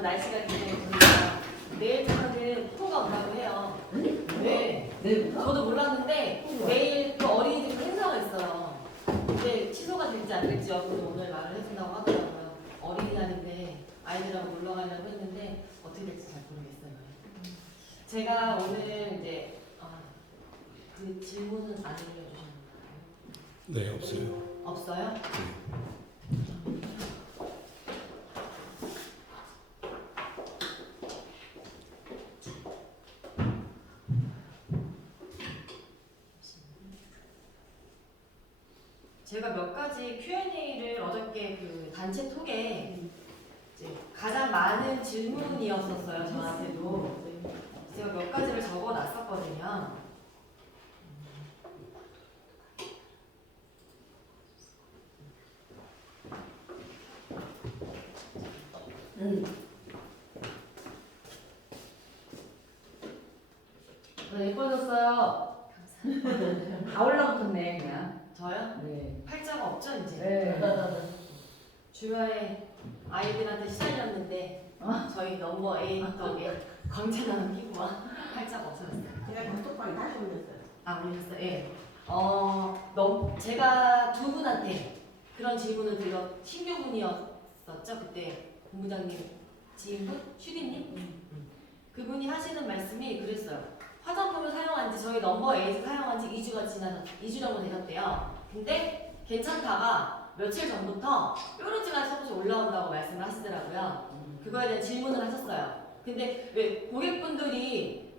오늘 날씨가 굉장히 좋으니까 내일부터는 폭우가 온다고 해요. 네. 내일부터? 저도 몰랐는데 내일 또 어린이집 행사가 있어요. 근데 취소가 될지 안 될지 여러분 오늘 말을 해준다고 하더라고요. 어린이날인데 아이들하고 놀러 가려고 했는데 어떻게 될지 잘 모르겠어요. 제가 오늘 이제 그 질문은 안 알려주셨나요? 네, 없어요. 없어요? 제가 몇 가지 Q&A를 어저께 그 단체 톡에 이제 가장 많은 질문이었었어요, 저한테도. 제가 몇 가지를 적어 놨었거든요. 네, 예뻐졌어요. 다 올라붙었네 그냥. 저요? 네. 팔자가 없죠, 이제? 네. 주말에 아이들한테 시달렸는데 저희 넘버 8 덕에 광채나는 피부와 팔자가 없어졌어요. 제가 단톡방에 다시 올렸어요. 아, 올렸어요? 예. 제가 두 분한테 그런 질문을 드려 신규 분이었었죠, 그때 본부장님 지인분? 슈디님? 그분이 하시는 말씀이 그랬어요. 화장품을 사용한 지 저희 넘버 8을 사용한 지 2주 정도 되셨대요. 근데 괜찮다가 며칠 전부터 뾰루지가 조금씩 올라온다고 말씀을 하시더라고요. 그거에 대한 질문을 하셨어요. 근데 왜 고객분들이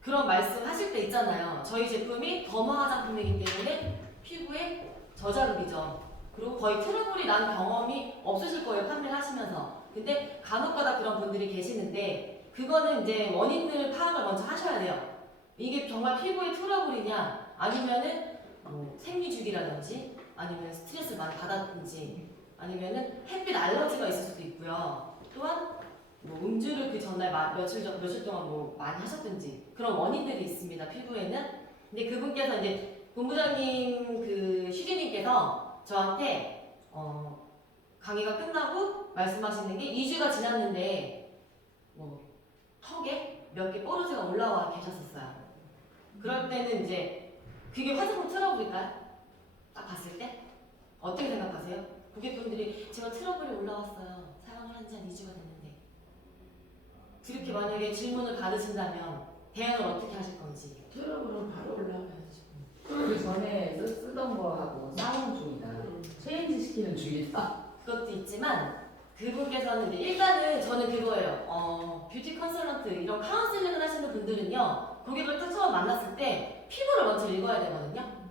그런 말씀 하실 때 있잖아요. 저희 제품이 더마 화장품이기 때문에 피부에 저자극이죠. 그리고 거의 트러블이 난 경험이 없으실 거예요, 판매를 하시면서. 근데 간혹가다 그런 분들이 계시는데 그거는 이제 원인을 파악을 먼저 하셔야 돼요. 이게 정말 피부의 트러블이냐 아니면은 뭐 생리주기라든지 아니면 스트레스를 많이 받았든지 아니면은 햇빛 알러지가 있을 수도 있고요. 또한 뭐 음주를 그 전날 며칠 동안 뭐 많이 하셨든지 그런 원인들이 있습니다, 피부에는. 근데 그분께서 이제 본부장님 그 슈디님께서 저한테 강의가 끝나고 말씀하시는 게 2주가 지났는데 뭐 턱에 몇 개 뽀루지가 올라와 계셨었어요. 그럴 때는 이제 그게 화장품 트러블일까요? 딱 봤을 때? 어떻게 생각하세요? 고객분들이 제가 트러블이 올라왔어요. 사용을 한 지 한 2주가 됐는데. 그렇게 만약에 질문을 받으신다면 대응을 어떻게 하실 건지. 트러블은 바로 올라가야지. 그 전에 쓰던 거하고 싸우는 중이다. 체인지 시키는 중이다. 그것도 있지만 그분께서는 이제 일단은 저는 그거예요. 뷰티 컨설턴트 이런 카운슬링을 하시는 분들은요. 고객을 딱 처음 만났을 때 피부를 먼저 읽어야 되거든요.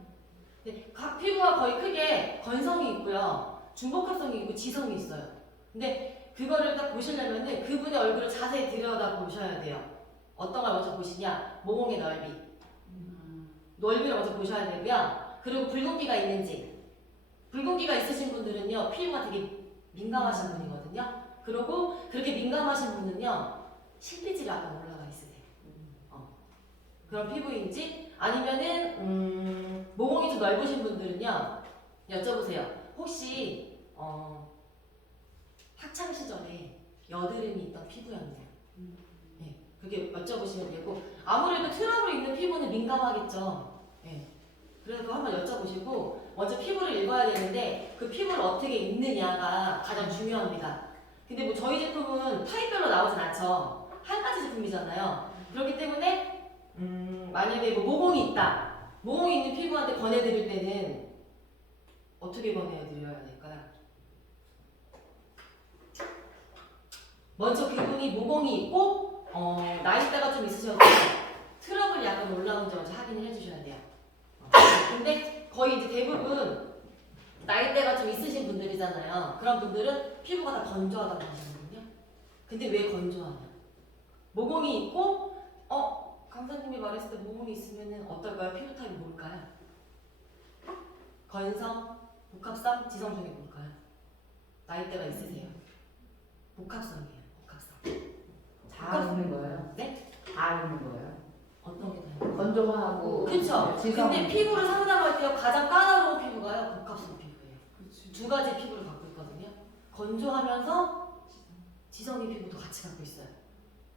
근데 각 피부가 거의 크게 건성이 있고요. 중복합성이 있고 지성이 있어요. 근데 그거를 딱 보시려면은 그분의 얼굴을 자세히 들여다 보셔야 돼요. 어떤 걸 먼저 보시냐? 모공의 넓이. 넓이를 먼저 보셔야 되고요. 그리고 붉은기가 있는지. 붉은기가 있으신 분들은요. 피부가 되게 민감하신 분이거든요. 그리고 그렇게 민감하신 분은요. 실피질이 약간 올라가 있으세요. 그런 피부인지 아니면은 모공이 좀 넓으신 분들은요. 여쭤보세요. 혹시 학창 시절에 여드름이 있던 피부였나요? 네, 그렇게 여쭤보시면 되고 아무래도 트러블 있는 피부는 민감하겠죠. 네. 그래서 그거 한번 여쭤보시고 먼저 피부를 읽어야 되는데 그 피부를 어떻게 읽느냐가 가장 중요합니다. 근데 뭐 저희 제품은 타입별로 나오진 않죠. 한 가지 제품이잖아요. 그렇기 때문에 만약에 뭐 모공이 있다. 모공이 있는 피부한테 권해드릴 때는 어떻게 권해드려야 될까요? 먼저 그분이 모공이 있고 나이대가 좀 있으셔서 트러블이 약간 올라온지 먼저 확인을 해주셔야 돼요. 근데 거의 이제 대부분 나이대가 좀 있으신 분들이잖아요. 그런 분들은 피부가 다 건조하다고 하시거든요. 근데 왜 건조하냐? 모공이 있고 강사님이 말했을 때 모공이 있으면 어떨까요? 피부 타입이 뭘까요? 건성, 복합성, 지성 중에 뭘까요? 나이대가 있으세요. 복합성이에요. 복합성. 다 있는 거예요? 네? 다 있는 거예요. 어떤 게 다요? 건조하고. 그쵸? 지성. 근데 피부를 상담할 때 가장 까다로운 피부가요. 복합성 피부예요. 두 가지 피부를 갖고 있거든요. 건조하면서 지성이 피부도 같이 갖고 있어요.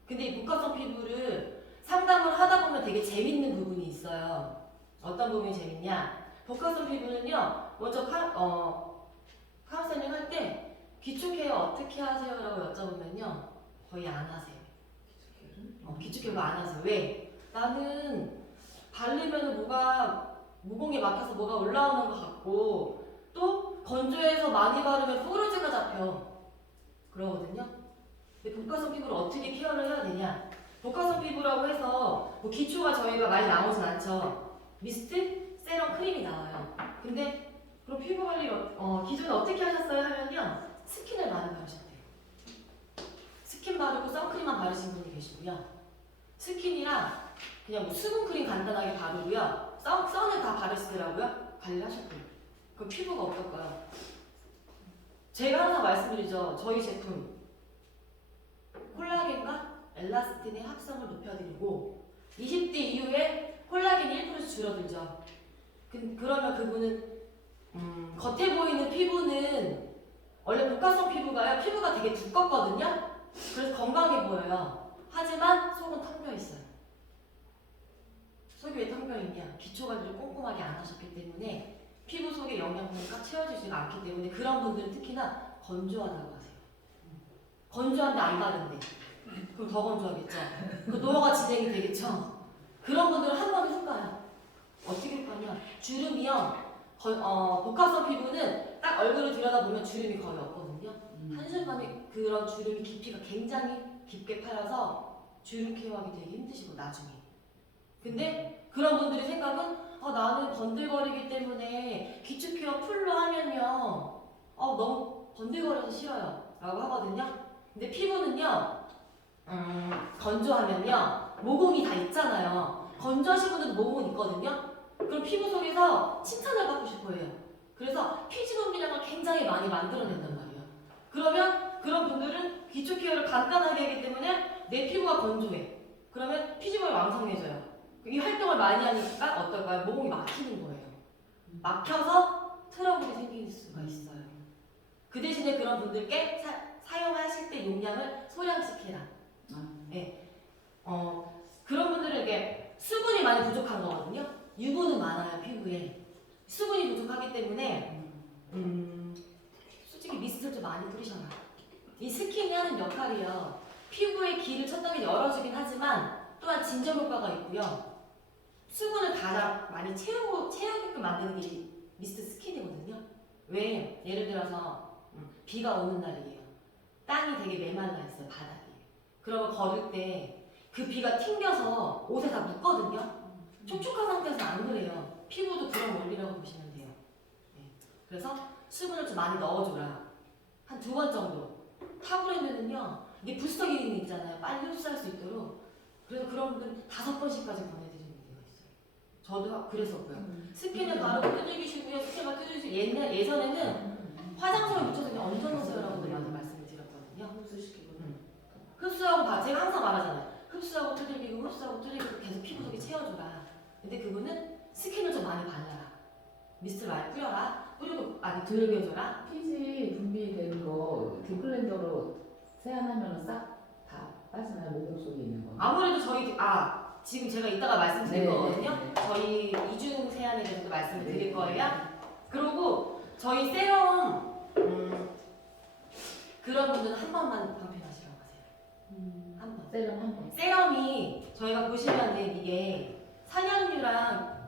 근데 이 복합성 피부를 상담을 하다 보면 되게 재밌는 부분이 있어요. 어떤 부분이 재밌냐? 복합성 피부는요, 먼저 카운셀링 할 때 기초 케어 어떻게 하세요? 라고 여쭤보면요, 거의 안 하세요. 기초 케어 안 하세요. 왜? 나는 바르면 뭐가 모공에 막혀서 뭐가 올라오는 것 같고, 또 건조해서 많이 바르면 포르제가 잡혀. 그러거든요. 근데 복합성 피부를 어떻게 케어를 해야 되냐? 복합성 피부라고 해서 뭐 기초가 저희가 많이 나오진 않죠. 미스트, 세럼, 크림이 나와요. 근데 그럼 피부 관리 기존에 어떻게 하셨어요? 하면요, 스킨을 많이 바르셨대요. 스킨 바르고 선크림만 바르신 분이 계시고요. 스킨이랑 그냥 뭐 수분 크림 간단하게 바르고요. 선을 다 바르시더라고요. 관리를 하셨대요. 그럼 피부가 어떨까요? 제가 항상 말씀드리죠. 저희 제품 콜라겐과 엘라스틴의 합성을 높여드리고 20대 이후에 콜라겐이 1% 줄어들죠. 그러면 그분은 겉에 보이는 피부는 원래 복합성 피부가요. 피부가 되게 두껍거든요. 그래서 건강해 보여요. 하지만 속은 텅 비어 있어요. 속이 왜 텅 비어 있냐? 기초 관리를 꼼꼼하게 안 하셨기 때문에 피부 속에 영양분이 꽉 채워지지가 않기 때문에 그런 분들은 특히나 건조하다고 하세요. 건조한데 안 바른데 그럼 더 건조하겠죠. 그 노화가 진행이 되겠죠. 그런 분들은 한 번에 훅가요. 어떻게 훅가냐? 주름이요. 복합성 피부는 딱 얼굴을 들여다보면 주름이 거의 없거든요. 한순간에 그런 주름이 깊이가 굉장히 깊게 파여서 주름 케어하기 되게 힘드시고 나중에. 근데 그런 분들의 생각은 나는 번들거리기 때문에 기초 케어 풀로 하면요 너무 번들거려서 싫어요 라고 하거든요. 근데 피부는요 건조하면요 모공이 다 있잖아요. 건조하신 분들도 모공은 있거든요. 그럼 피부 속에서 칭찬을 받고 싶어 해요. 그래서 피지 분비량을 굉장히 많이 만들어낸단 말이에요. 그러면 그런 분들은 기초 케어를 간단하게 하기 때문에 내 피부가 건조해. 그러면 피지방이 왕성해져요. 이 활동을 많이 하니까 어떨까요? 모공이 막히는 거예요. 막혀서 트러블이 생길 수가 있어요. 그 대신에 그런 분들께 사용하실 때 용량을 소량씩 해라. 네. 그런 분들은 이게 수분이 많이 부족한 거거든요. 유분은 많아요, 피부에. 수분이 부족하기 때문에 솔직히 미스트를 좀 많이 뿌리셔라. 이 스킨이 하는 역할이요. 피부의 길을 쳤다면 열어주긴 하지만 또한 진정 효과가 있고요. 수분을 가장 많이 채우게끔 만드는 게 미스트 스킨이거든요. 왜? 예를 들어서 비가 오는 날이에요. 땅이 되게 메말라 있어요, 바닥이. 그러면 걸을 때 그 비가 튕겨서 옷에 다 묻거든요. 촉촉한 상태에서 안 그래요. 피부도 그런 원리라고 보시면 돼요. 네. 그래서 수분을 좀 많이 넣어줘라. 한 2번 정도. 타브레는요, 이게 부스터 기능이 있잖아요. 빨리 흡수할 수 있도록. 그래서 그런 분들은 5번씩까지 보내드리는 데가 있어요. 저도 그랬었고요. 스킨을 바르고 두들기시고요. 스킨을 두들기시고 예전에는 화장솜을 묻혀서 그냥 얹어놓으세요라고 많이 말씀을 드렸거든요. 흡수하고 제가 항상 말하잖아요. 흡수하고 두들기고 흡수하고 두들기고 계속 피부 속에 채워줘라. 근데 그분은 스킨을 좀 많이 발라라. 미스트를 많이 뿌려라. 뿌리고 많이 두들겨줘라. 피지 분비되는 거 딥클렌저로 세안하면 싹 다 빠지나요? 모공 속에 있는 거. 아무래도 저희 지금 제가 이따가 말씀드릴 네, 거거든요. 네. 저희 이중 세안에 대해서도 말씀을 드릴 거예요. 그리고 저희 세럼 그런 분들은 한 번만 방편하시라고 하세요. 한 번. 세럼 한 번. 세럼이 저희가 보시면은 이게 산염류가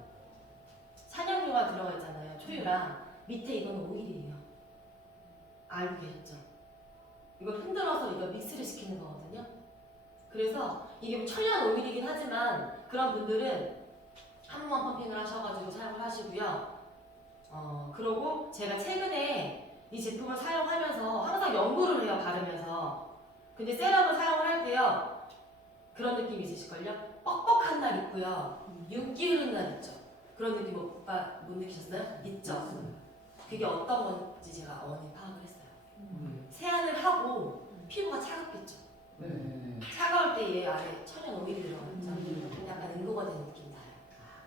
들어가 있잖아요. 초유랑 밑에 이거는 오일이에요. 알고 계셨죠? 이걸 흔들어서 이거 믹스를 시키는 거거든요. 그래서 이게 뭐 천연 오일이긴 하지만 그런 분들은 한 번만 펌핑을 하셔가지고 사용을 하시고요. 그러고 제가 최근에 이 제품을 사용하면서 항상 연구를 해요, 바르면서. 근데 세럼을 사용을 할 때요, 그런 느낌 있으실걸요? 뻑뻑한 날 있고요, 윤기 흐르는 날 있죠. 그런 느낌 못 느끼셨어요? 있죠? 그게 어떤 건지 제가 원인 파악을 했어요. 세안을 하고 피부가 차갑겠죠. 차가울 때 얘 아래 천연 오일이 들어가죠. 약간 응고가 된 느낌 나요.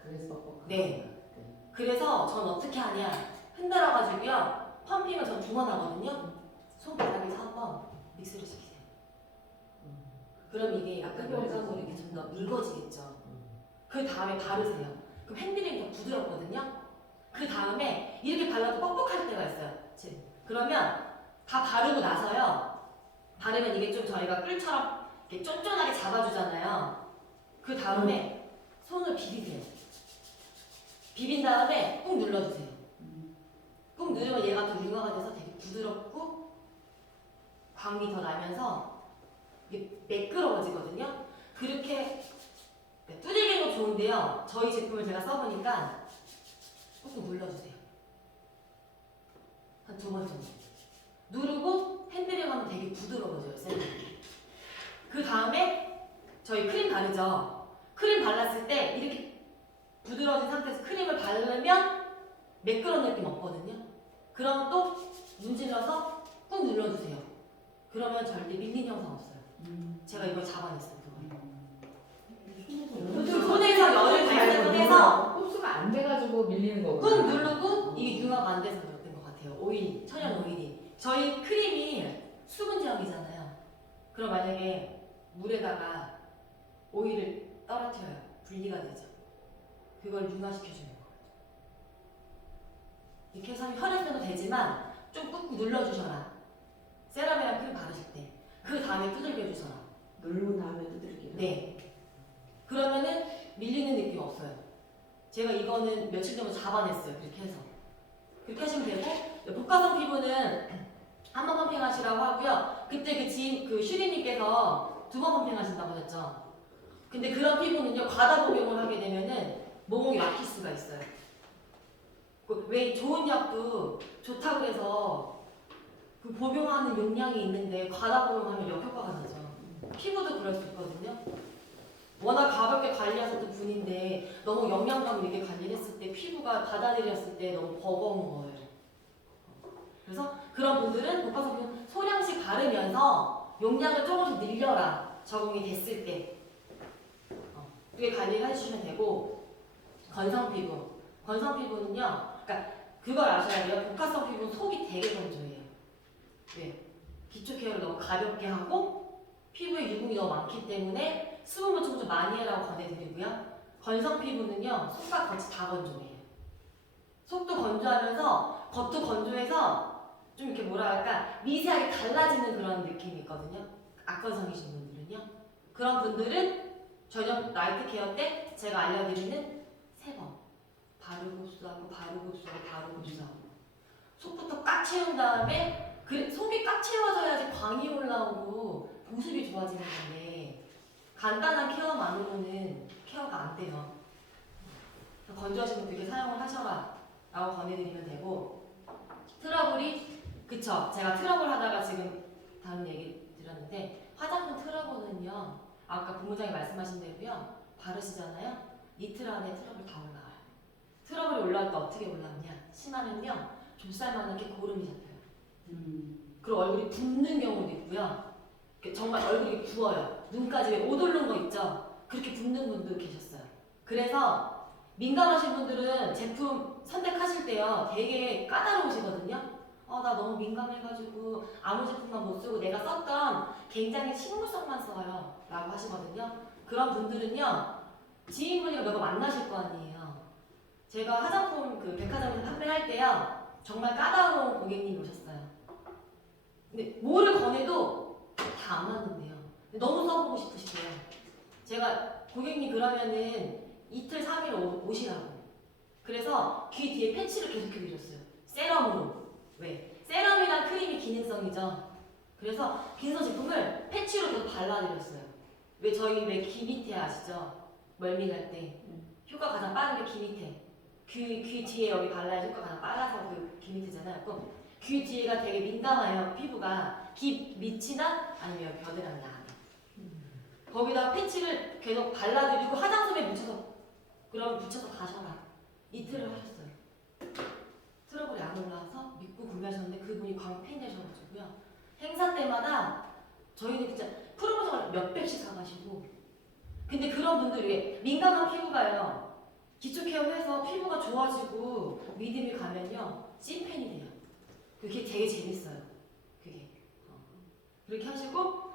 그래서 뻑뻑한 네. 그래서 전 어떻게 하냐, 흔들어가지고요, 펌핑을 전 2번 하거든요. 손바닥에서 한 번 믹스를 시키세요. 그럼 이게 약간 열감으로 이렇게 좀 더 묽어지겠죠. 그 다음에 바르세요. 그럼 핸들이 더 부드럽거든요. 그 다음에 이렇게 발라도 뻑뻑할 때가 있어요. 그러면 다 바르고 나서요. 바르면 이게 좀 저희가 꿀처럼 이렇게 쫀쫀하게 잡아주잖아요. 그 다음에 손을 비비세요. 비빈 다음에 꾹 눌러주세요. 꾹 누르면 얘가 더 융화가 돼서 되게 부드럽고 광이 더 나면서 이게 매끄러워지거든요. 그렇게 두들기는 거 좋은데요. 저희 제품을 제가 써보니까 꾹꾹 눌러주세요. 한 2번 정도. 누르고 핸들링 하면 되게 부드러워져요. 셀이. 그 다음에 저희 크림 바르죠. 크림 발랐을 때 이렇게 부드러워진 상태에서 크림을 바르면 매끄러운 느낌 없거든요. 그럼 또 문질러서 꾹 눌러주세요. 그러면 절대 밀린 현상 없어요. 제가 이걸 잡아냈어요. 손에서 열을 발산해서 흡수가 안 돼가지고 밀리는 거고. 꾹 누르고 이게 융화가 안 돼서 그랬던 것 같아요. 오일, 천연 오일이. 저희 크림이 수분 제형이잖아요. 그럼 만약에 물에다가 오일을 떨어뜨려요. 분리가 되죠. 그걸 융화시켜주는 거예요. 이렇게 해서 혈액도 되지만 좀 꾹꾹 눌러주셔라. 세럼이랑 크림 바르실 때. 그 다음에 두들겨주셔라. 누르고 나면 두들기요. 네. 그러면은 밀리는 느낌 없어요. 제가 이거는 며칠 전에 잡아냈어요. 그렇게 해서. 그렇게 하시면 되고, 복합성 피부는 한 번 펌핑 하시라고 하고요. 그때 그 슈리님께서 2번 펌핑 하신다고 하셨죠. 근데 그런 피부는요, 과다 복용을 하게 되면은 모공이 막힐 수가 있어요. 왜 좋은 약도 좋다고 해서 그 복용하는 용량이 있는데 과다 복용하면 역효과가 나죠. 피부도 그럴 수 있거든요. 워낙 가볍게 관리하셨던 분인데 너무 영양감을 이렇게 관리했을 때 피부가 받아들였을 때 너무 버거운 거예요. 그래서 그런 분들은 복합성분 소량씩 바르면서 용량을 조금씩 늘려라. 적응이 됐을 때 그게 관리를 해주시면 되고, 건성 피부. 건성 피부는요, 그러니까 그걸 아셔야 돼요. 복합성 피부는 속이 되게 건조해요. 네. 기초 케어를 너무 가볍게 하고 피부에 유분이 너무 많기 때문에 수분 보충 좀 많이 해라고 권해드리고요. 건성 피부는요, 속과 겉이 다 건조해요. 속도 건조하면서 겉도 건조해서 좀 이렇게 뭐랄까 미세하게 달라지는 그런 느낌이 있거든요. 악건성이신 분들은요. 그런 분들은 저녁 나이트 케어 때 제가 알려드리는 3번 바르고 흡수하고 바르고 흡수하고 바르고 흡수하고 속부터 꽉 채운 다음에 속이 꽉 채워져야지 광이 올라오고 보습이 좋아지는 건데 간단한 케어만으로는 케어가 안 돼요. 건조하신 분들 이렇게 사용을 하셔라 라고 권해드리면 되고, 트러블이 그쵸, 제가 트러블 하다가 지금 다른 얘기 드렸는데 화장품 트러블은요, 아까 본부장이 말씀하신 대로요, 바르시잖아요. 이틀 안에 트러블 다 올라와요. 트러블이 올라올 때 어떻게 올라오냐? 심하면요, 좁쌀만하게 고름이 잡혀요. 그리고 얼굴이 붓는 경우도 있고요. 정말 얼굴이 부어요. 눈까지 왜 오돌른 거 있죠? 그렇게 붓는 분도 계셨어요. 그래서 민감하신 분들은 제품 선택하실 때요, 되게 까다로우시거든요. 나 너무 민감해가지고 아무 제품만 못 쓰고 내가 썼던 굉장히 식물성만 써요 라고 하시거든요. 그런 분들은요, 지인분이랑 몇 번 만나실 거 아니에요. 제가 화장품 백화점에서 판매할 때요, 정말 까다로운 고객님이 오셨어요. 근데 뭐를 권해도 다 안 맞는데요. 너무 써보고 싶으시대요. 제가 고객님 그러면은 이틀 3일 오시라고. 그래서 귀 뒤에 패치를 계속 해드렸어요. 세럼으로. 왜? 세럼이랑 크림이 기능성이죠. 그래서 기능성 제품을 패치로 계속 발라드렸어요. 왜 저희 귀 밑에 아시죠? 멀미날 때 효과 가장 빠른 게 귀 밑에. 귀 뒤에 여기 발라야 효과 가장 빨라서 귀 밑에잖아요. 그럼 귀 뒤에가 되게 민감해요. 피부가 귀 밑이나 아니면 겨드랑이 안에. 거기다 패치를 계속 발라드리고 화장솜에 붙여서 가셔라. 이틀을 하셨어요. 트러블이 안 올라와서 믿고 구매하셨는데 그분이 광고 팬이셔가지고요. 행사 때마다 저희는 진짜 프로모션을 몇백씩 사가시고, 근데 그런 분들이 민감한 피부가요, 기초 케어해서 피부가 좋아지고 믿음이 가면요, 찐팬이 돼요. 그게 되게 재밌어요. 그게. 그렇게 하시고,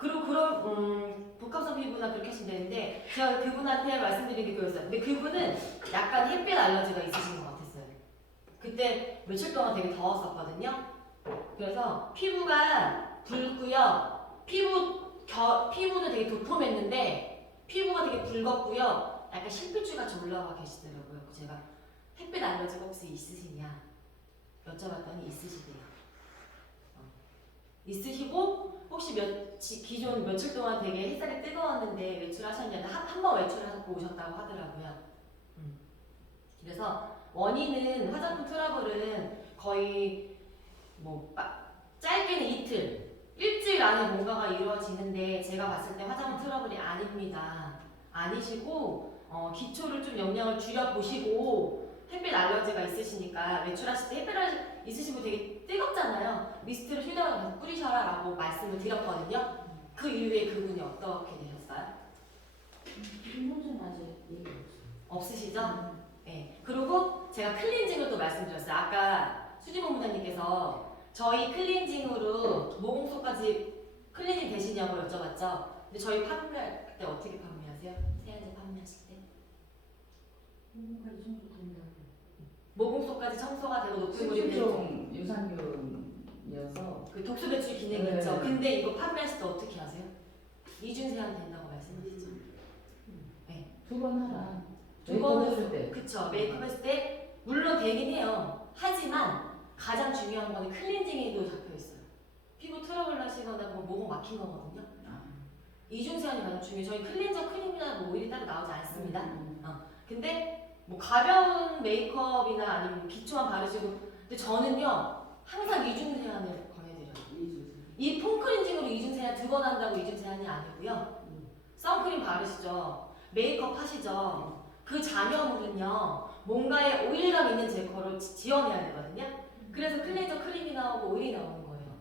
그리고 그런 복합성 피부나 그렇게 하시면 되는데 제가 그분한테 말씀드린 게 그거였어요. 근데 그분은 약간 햇빛 알러지가 있으신 것 같았어요. 그때 며칠 동안 되게 더웠었거든요. 그래서 피부가 붉고요. 피부는 되게 도톰했는데 피부가 되게 붉었고요. 약간 실핏줄 같이 올라와 계시더라고요. 제가 햇빛 알러지가 혹시 있으시냐 여쭤봤더니 있으시대요. 있으시고 혹시 기존 며칠 동안 되게 햇살이 뜨거웠는데 외출하셨냐면 한 번 외출하셨고 오셨다고 하더라고요. 그래서 원인은 화장품 트러블은 거의 뭐 짧게는 이틀, 일주일 안에 뭔가가 이루어지는데 제가 봤을 때 화장품 트러블이 아닙니다. 아니시고 기초를 좀 영양을 줄여보시고 햇빛 알러지가 있으시니까 외출하실 때 햇빛 알러지 있으신 분 되게 뜨겁잖아요. 미스트를 휴대폰에 뿌리셔라 라고 말씀을 드렸거든요. 그 이후에 그분이 어떻게 되셨어요? 1년 전 아직 얘기 없으시죠? 네. 그리고 제가 클렌징을 또 말씀드렸어요. 아까 수지 본부장님께서 저희 클렌징으로 모공속까지 클렌징 되시냐고 여쭤봤죠. 근데 저희 판매할 때 어떻게 판매하세요? 세안제 판매하실 때? 뭔가 이 정도 된다. 모공속까지 청소가 되고 높은 물이 되고 수술종 유산균이어서 그 독소 배출 기능이 네. 있죠. 근데 이거 판매하실 때 어떻게 하세요? 이중 세안 된다고 말씀하시죠. 두 번 하라. 두 번은 했을 때. 그쵸. 메이크업 했을 때 물론 되긴 해요. 하지만 가장 중요한 거는 클렌징에도 잡혀 있어요. 피부 트러블 나시거나 뭐 모공 막힌 거거든요. 이중 세안이 가장 중요해요. 저희 클렌저 크림이나 뭐 오일이 따로 나오지 않습니다. 근데 뭐 가벼운 메이크업이나 아니면 기초만 바르시고 근데 저는요 항상 이중 세안을 권해드려요. 이 폼클렌징으로 이중 세안 두 번 한다고 이중 세안이 아니고요. 선크림 바르시죠. 메이크업 하시죠. 그 잔여물은요 뭔가에 오일감 있는 제거를 지원해야 되거든요. 그래서 클렌저 크림이 나오고 오일이 나오는 거예요.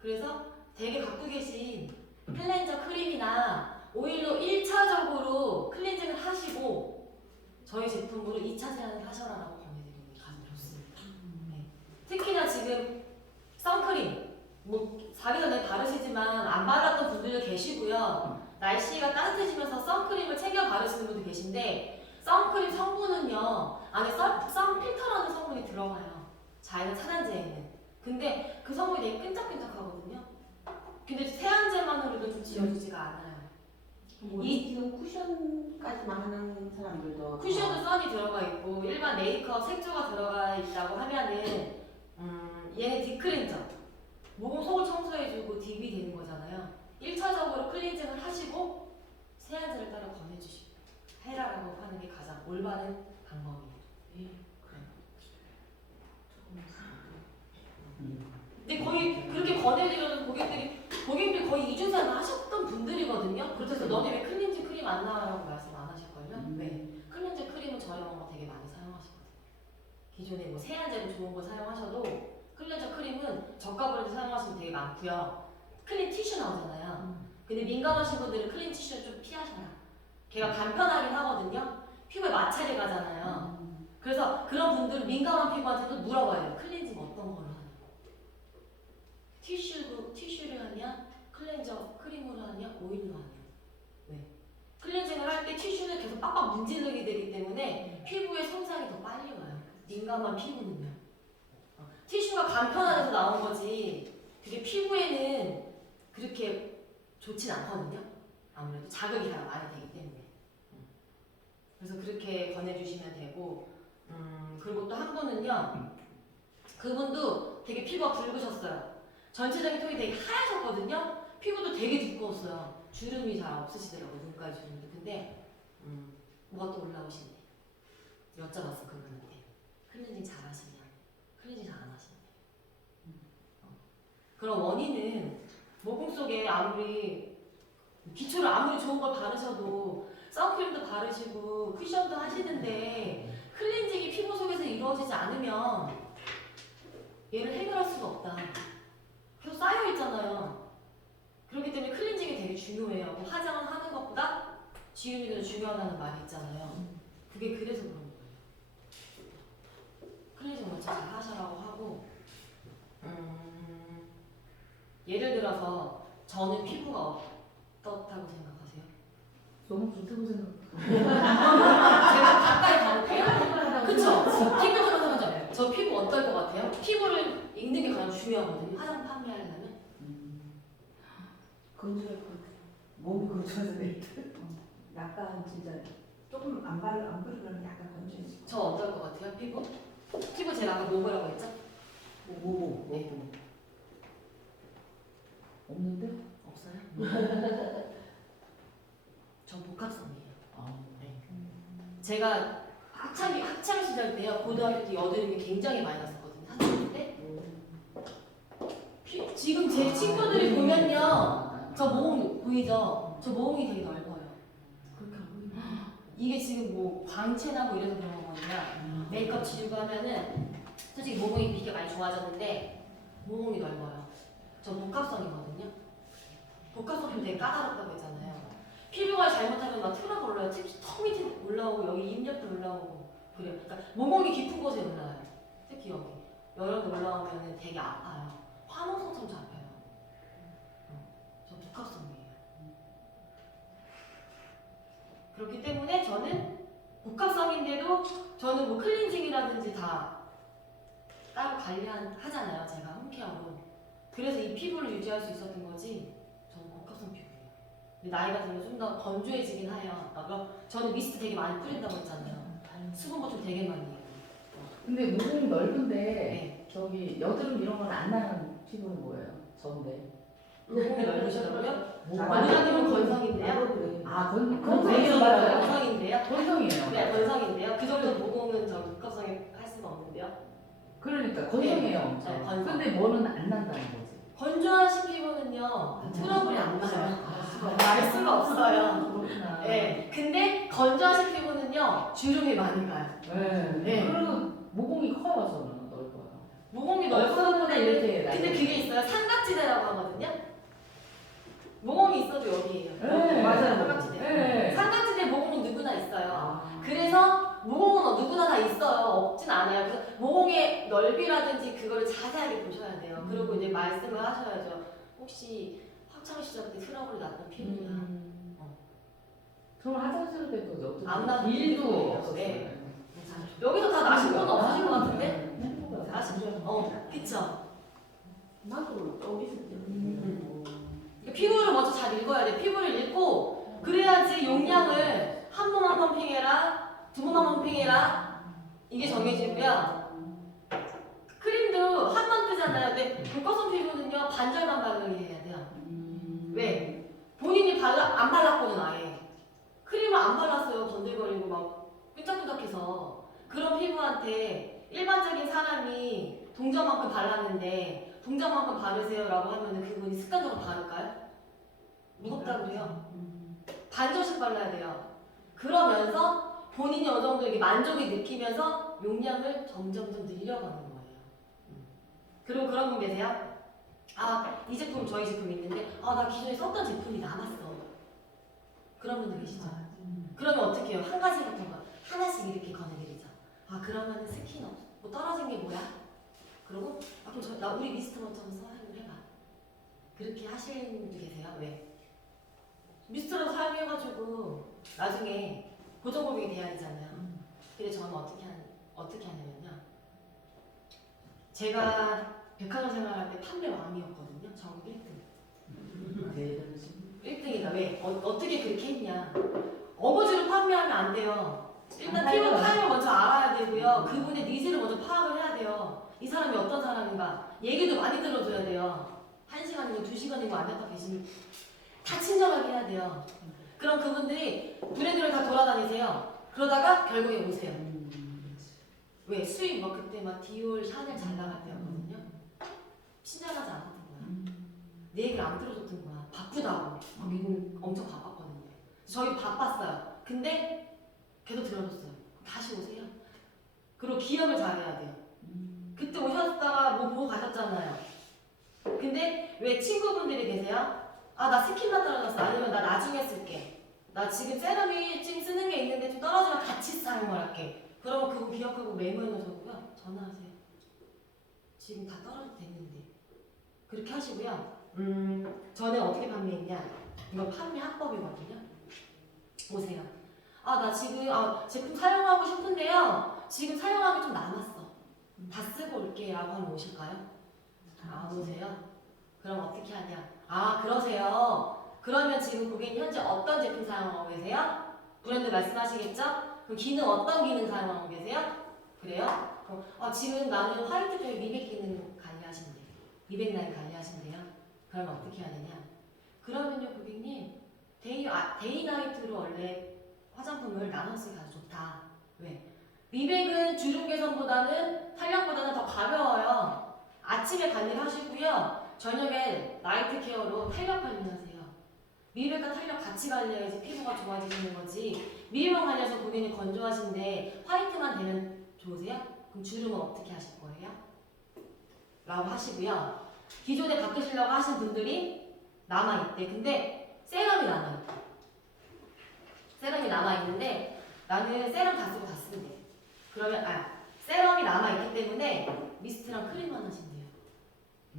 그래서 되게 갖고 계신 클렌저 크림이나 오일로 1차적으로 클렌징을 하시고 저희 제품으로 2차 세안을 하셔라라고 권해드리는 게 가장 좋습니다. 네. 특히나 지금 선크림 뭐 자기 전에 바르시지만 안 바랐던 분들도 계시고요. 날씨가 따뜻해지면서 선크림을 챙겨 바르시는 분도 계신데 선크림 성분은요 안에 선필터라는 성분이 들어가요. 자연 차단제에는. 근데 그 성분이 되게 끈적끈적하거든요. 근데 세안제만으로도 좀 지워지지가 않아요. 지금 쿠션까지만 하는 사람들도 쿠션도 선이 들어가 있고 일반 메이크업 색조가 들어가 있다고 하면은 얘는 딥클렌저 모공 속을 청소해주고 딥이 되는 거잖아요. 1차적으로 클렌징을 하시고 세안제를 따로 권해주시고 해라라고 하는 게 가장 올바른 방법이에요. 근데 거의 그렇게 권해드리는 고객들이 거의 이중세안을 하셨던 분들이거든요. 그래서 너네 왜 클렌징 크림 안 나와라고 말씀 안 하실걸요? 네. 클렌징 크림은 저렴한 거 되게 많이 사용하시거든요. 기존에 뭐 세안제로 좋은 거 사용하셔도 클렌저 크림은 저가 브랜드 사용하시면 되게 많고요. 클린 티슈 나오잖아요. 근데 민감하신 분들은 클린 티슈를 좀 피하셔라. 걔가 간편하긴 하거든요. 피부에 마찰이 가잖아요. 그래서 그런 분들은 민감한 피부한테도 물어봐요. 클렌징 어떤 걸로 하냐고. 티슈를 하냐? 클렌저 크림으로 하냐? 오일로 하냐? 네. 클렌징을 할 때 티슈는 계속 빡빡 문지르게 되기 때문에 피부에 손상이 더 빨리 와요. 민감한 피부는요. 티슈가 간편하면서 나온 거지 그게 피부에는 그렇게 좋진 않거든요. 아무래도 자극이 잘 많이 되기 때문에. 그래서 그렇게 권해주시면 되고 그리고 또 한 분은요. 그분도 되게 피부가 붉으셨어요. 전체적인 톤이 되게 하얘졌거든요. 피부도 되게 두꺼웠어요. 주름이 잘 없으시더라고요. 눈가에 주름도. 근데 뭐가 또 올라오시네. 여쭤봤어 그분한테. 클렌징 잘 하시냐? 클렌징 잘 안 하시냐? 그런 원인은 모공 속에 아무리 기초를 아무리 좋은 걸 바르셔도 선크림도 바르시고 쿠션도 하시는데 클렌징이 피부 속에서 이루어지지 않으면 얘를 해결할 수가 없다. 계속 쌓여 있잖아요. 그렇기 때문에 클렌징이 되게 중요해요. 뭐 화장을 하는 것보다 지우는 게 중요하다는 말이 있잖아요. 그게 그래서 그런 거예요. 클렌징 먼저 잘 하셔라고 하고 예를 들어서 저는 피부가 어떻다고 생각하세요? 너무 좋다고 생각. 제가 가까이 가볼게요. 그쵸? 피부 상상하죠? 저 피부 어떨 것 같아요? 피부를 읽는 게 가장 중요하거든요. 화장 판매하려면. 건조할 것 같아요. 몸이 건조해서 내 약간 진짜 조금 안 바르면 약간 건조해지고. 저 어떨 것 같아요? 피부? 피부 제가 아까 뭐라고 했죠? 뭐. 없는데? 없어요? 전 복합성이에요. 네. 제가 학창 시절 때요, 고등학교 때 여드름이 굉장히 많이 났었거든요. 한창 때. 지금 제 친구들이 보면요, 저 모공 보이죠? 저 모공이 되게 넓어요. 그렇게 안 보이네. 이게 지금 뭐 광채나고 이래서 그런 거거든요. 메이크업 지우고 하면은 솔직히 모공이 비교 많이 좋아졌는데 모공이 넓어요. 저 복합성이거든요. 복합성이 되게 까다롭다고 했잖아요. 피부가 잘못하면 막 트러블 올라요. 턱 밑에 올라오고 여기 입력도 올라오고 그래요. 그러니까 모공이 깊은 곳에 올라와요. 특히 여기 여러 개 올라오면 되게 아파요. 화농성처럼 잡혀요. 저 복합성이에요. 그렇기 때문에 저는 복합성인데도 저는 뭐 클렌징이라든지 다 따로 관리하잖아요. 제가 홈케어로. 그래서 이 피부를 유지할 수 있었던 거지. 저는 복합성 피부예요. 근데 나이가 들면 좀 더 건조해지긴 해요. 아까 저는 미스트 되게 많이 뿌린다고 했잖아요. 수분 보충 되게 많이 해요. 근데 모공이 넓은데 네. 저기 여드름 이런 건 안 나는 피부는 뭐예요? 전데. 모공이 넓으시다고요? 뭐 원장님은 건성인데요? 그래. 건성이에요. 맞아요. 건성인데요? 건성이에요. 네, 건성인데요. 그 정도 모공은 저 복합성에 할 수가 없는데요. 그러니까 건성이에요. 네, 엄청. 건성. 근데 뭐는 안 난다는 거지. 건조하신 피부는요, 트러블이 안 나요. 알 수가 없어요. 그렇구나. 네. 근데 건조하신 피부는요, 주름이 많이 가요. 네. 네. 그리고 모공이 커요, 저는 넓어요. 모공이 없어도 넓어서 이렇게 근데 그게 있어요. 삼각지대라고 하거든요. 모공이 있어도 여기에요. 네, 맞아요. 삼각지대. 네. 삼각지대 모공은 누구나 있어요. 아. 그래서 모공은 누구나 다 있어요. 없진 않아요. 그래서 모공의 넓이라든지 그거를 자세하게 보셔야 돼요. 그리고 이제 말씀을 하셔야죠. 혹시 학창 시절 때 트러블이 났던 피부냐? 저는 화장실 때도 어떻게 안 나는 일도 피부예요. 없었어요. 네. 여기서 다 나신 분 없으신 것 같은데? 나신 그쵸? 나도 어디서 피부를 먼저 잘 읽어야 돼. 피부를 읽고 그래야지 용량을 한 번 한 번 핑해라, 두 번 한 번 핑해라 이게 정해지고요. 크림도 한 번 뜨잖아요. 근데 복합성 피부는요 반절만 바르게 해야 돼요. 왜? 본인이 안 발랐거든 아예. 크림을 안 발랐어요. 건들거리고 막 끈적끈적해서 그런 피부한테 일반적인 사람이 동전만큼 발랐는데 동전만큼 바르세요라고 하면은 그분이 습관적으로 바를까요? 무겁다고 그래요. 반절씩 발라야 돼요. 그러면서 본인이 어느 정도 이게 만족이 느끼면서 용량을 점점점 늘려가는 거예요. 그리고 그런 분 계세요? 아, 이 제품 저희 제품 있는데 아, 나 기존에 썼던 제품이 남았어. 그런 분들 계시죠? 그러면 어떻게 해요? 한 가지부터 하나씩 이렇게 권해드리죠. 아, 그러면은 스킨 뭐 떨어진 게 뭐야? 그리고 아, 그럼 나 우리 미스트 먼저 사용을 해봐. 그렇게 하시는 분들 계세요? 왜? 미스트를 사용해가지고 나중에 고정고객이 돼야 되잖아요. 근데 저는 어떻게 하냐면요. 제가 백화점 생활할 때 판매 왕이었거든요. 전국 1등. 대단하신. 1등이다. 왜? 어떻게 그렇게 했냐. 어거지로 판매하면 안 돼요. 일단 피부 타입을 먼저 알아야 되고요. 그분의 니즈를 먼저 파악을 해야 돼요. 이 사람이 어떤 사람인가. 얘기도 많이 들어줘야 돼요. 1시간이고 2시간이고 앉았다 계시면 다 친절하게 해야 돼요. 그럼 그분들이 브랜드를 다 돌아다니세요. 그러다가 결국에 오세요. 왜? 수입 뭐 그때 막 디올, 샤넬 잘 나갈 때였거든요. 친절하지 않았던 거야. 내 얘기를 안 들어줬던 거야. 바쁘다고. 미국 엄청 바빴거든요. 저희도 바빴어요. 근데 걔도 들어줬어요. 다시 오세요. 그리고 기억을 잘해야 돼요. 그때 오셨다가 뭐 보고 가셨잖아요. 근데 왜 친구분들이 계세요? 아, 나 스킨만 떨어졌어. 아니면 나 나중에 쓸게. 나 지금 세럼이 지금 쓰는 게 있는데 좀 떨어지면 같이 사용을 할게. 그러면 그거 기억하고 메모해 놓으셨고요. 전화하세요. 지금 다 떨어져 됐는데. 그렇게 하시고요. 저는 어떻게 판매했냐? 이거 판매 합법이거든요. 보세요. 나 지금 제품 사용하고 싶은데요. 지금 사용하기 좀 남았어. 다 쓰고 올게요. 라고 하면 오실까요? 안 오세요? 그럼 어떻게 하냐? 그러세요. 그러면 지금 고객님 현재 어떤 제품 사용하고 계세요? 브랜드 말씀하시겠죠? 그럼 기능 어떤 기능 사용하고 계세요? 그래요? 그럼 지금 나는 화이트 쪽에 미백 기능 관리하신대요. 미백 라인 관리하신대요. 그러면 어떻게 하느냐? 그러면요 고객님 데이나이트로 원래 화장품을 나눠 쓰기 아주 좋다. 왜? 미백은 주름 개선보다는 탄력보다는 더 가벼워요. 아침에 관리를 하시고요. 저녁에 나이트 케어로 탄력 관리하세요. 미백과 탄력 같이 관리해야지 피부가 좋아지는 거지. 미백만 관리해서 고객님 건조하신데 화이트만 되면 좋으세요? 그럼 주름은 어떻게 하실 거예요? 라고 하시고요. 기존에 바꾸시려고 하신 분들이 남아있대. 근데 세럼이 남아있대. 세럼이 남아있는데 나는 세럼 다 쓰고 다 쓰는데. 그러면 세럼이 남아있기 때문에 미스트랑 크림만 하신대요.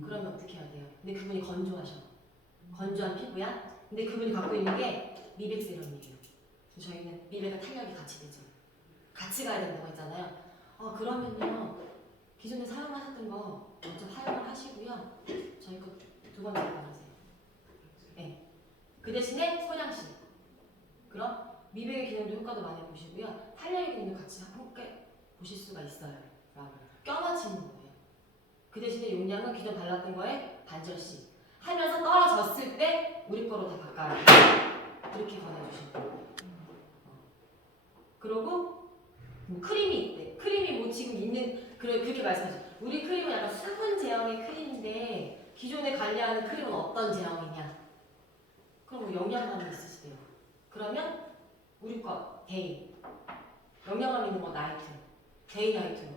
그러면 어떻게 해야 돼요? 근데 그분이 건조하셔. 건조한 피부야. 근데 그분이 갖고 있는 게 미백 세럼이에요. 저희는 미백과 탄력이 같이 되죠. 같이 가야 된다고 했잖아요. 그러면요. 기존에 사용하셨던 거 먼저 사용을 하시고요. 저희 거 두 번째 받으세요. 네. 그 대신에 소량씩. 그럼 미백의 기능도 효과도 많이 보시고요. 탄력의 기능도 같이 함께 보실 수가 있어요. 껴맞추는 거예요. 그 대신에 용량은 기존 발랐던 거에 반절씩 하면서 떨어졌을 때 우리 거로 다 바꿔요. 이렇게 권해주실 거예요. 그리고 크림이 있대. 크림이 지금 있는 그렇게 말씀하셨어요. 우리 크림은 약간 수분 제형의 크림인데 기존에 관리하는 크림은 어떤 제형이냐? 그럼 영양감이 있으시대요. 그러면 우리 거 데이 영양감 있는 거 나이트 데이 나이트로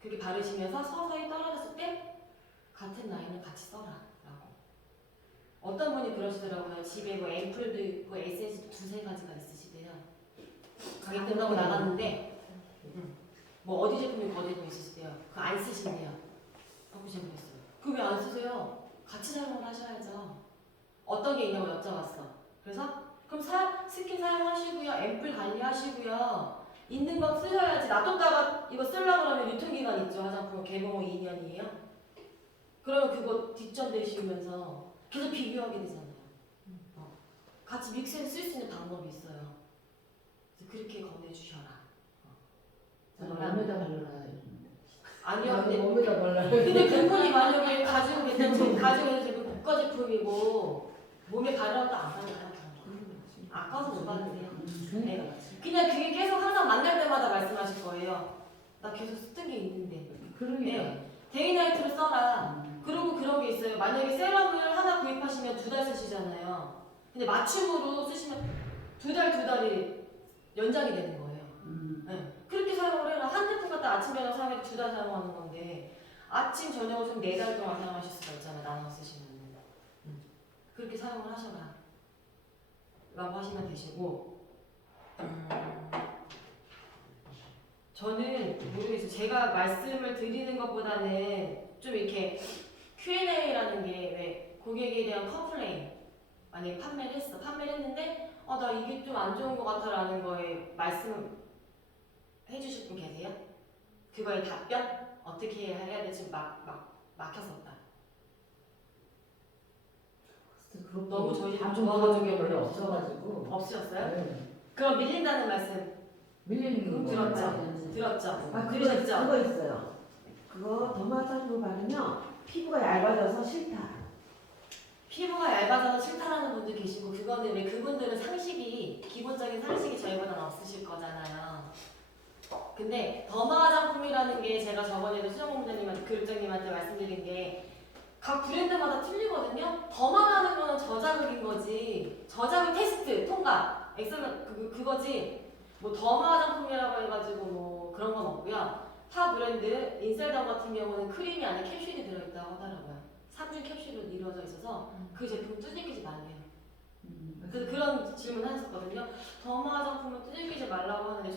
그렇게 바르시면서 서서히 떨어졌을 때 같은 라인을 같이 써라 라고. 어떤 분이 그러시더라고요. 집에 뭐 앰플도 있고 에센스도 두세 가지가 있으시대요. 가게 끝나고 나갔는데 뭐 어디 제품이 어디 도 있으시대요. 그거 안 쓰신대요. 바꾸시면 그랬어요. 그거 왜 안 쓰세요? 같이 사용을 하셔야죠. 어떤 게 있냐고 여쭤봤어. 그래서 그럼 스킨 사용하시고요. 앰플 관리하시고요. 있는 거 쓰셔야지. 놔뒀다가 이거 쓰려고 그러면 유통기간 있죠. 화장품 개봉 후 2년이에요. 그러면 그거 뒷전되시면서 계속 비교하게 되잖아요. 같이 믹스해서 쓸 수 있는 방법이 있어요. 그래서 그렇게 권해주셔라. 몸에다 발라라. 아니요. 몸에다 발라라. 근데 그분이 만약에 가지고 있는 제품 고가 제품이고 몸에 바르라도 안 발라요. 아까워서 못 바르는데요. 네. 그냥 그게 계속 항상 만날 때마다 말씀하실 거예요. 나 계속 쓰던 게 있는데. 그러니까. 네. 데이나이트를 써라. 그리고 그런 게 있어요. 만약에 세럼을 하나 구입하시면 2달 쓰시잖아요. 근데 맞춤으로 쓰시면 2달이 연장이 되는 거예요. 네. 그렇게 사용을 해라. 한 제품 갖다 아침 저녁 사용해도 2달 사용하는 건데 아침 저녁을 좀 4달 동안 사용하실 수가 있잖아요. 나눠 쓰시면. 그렇게 사용을 하셔라 라고 하시면 되시고 저는 모르겠어요. 제가 말씀을 드리는 것보다는 좀 이렇게 Q&A라는 게 왜 고객에 대한 컴플레인 만약에 판매를 했는데 나 이게 좀 안 좋은 것 같아 라는 거에 말씀 해주실 분 계세요? 그거에 답변? 어떻게 해야 될지 막혔었다. 너무 저희 다 좋아가지고 별로 없어가지고. 없으셨어요? 네. 그럼 밀린다는 말씀 밀리는 거 들었죠? 들었죠? 그거 들으셨죠? 있어요. 그거 더마산으로 바르면 피부가 얇아져서 싫다. 피부가 얇아져서 싫다라는 분들 계시고 그거는 왜 그분들은 상식이 기본적인 상식이 저희보다는 없으실 거잖아요. 근데 더마 화장품이라는 게 제가 저번에도 수정공자님한테 교육장님한테 말씀드린 게 각 브랜드마다 틀리거든요. 더마라는 거는 저자극인 거지. 저자극 테스트 통과. 엑셀런 그거지. 뭐 더마 화장품이라고 해가지고 뭐 그런 건 없고요. 타 브랜드 인셀덤 같은 경우는 크림이 안에 캡슐이 들어있다고 하더라고요. 3중 캡슐로 이루어져 있어서 그 제품 두들기지 말래요. 그래서 그런 질문 하셨거든요. 더마 화장품은 두들기지 말라고 하는데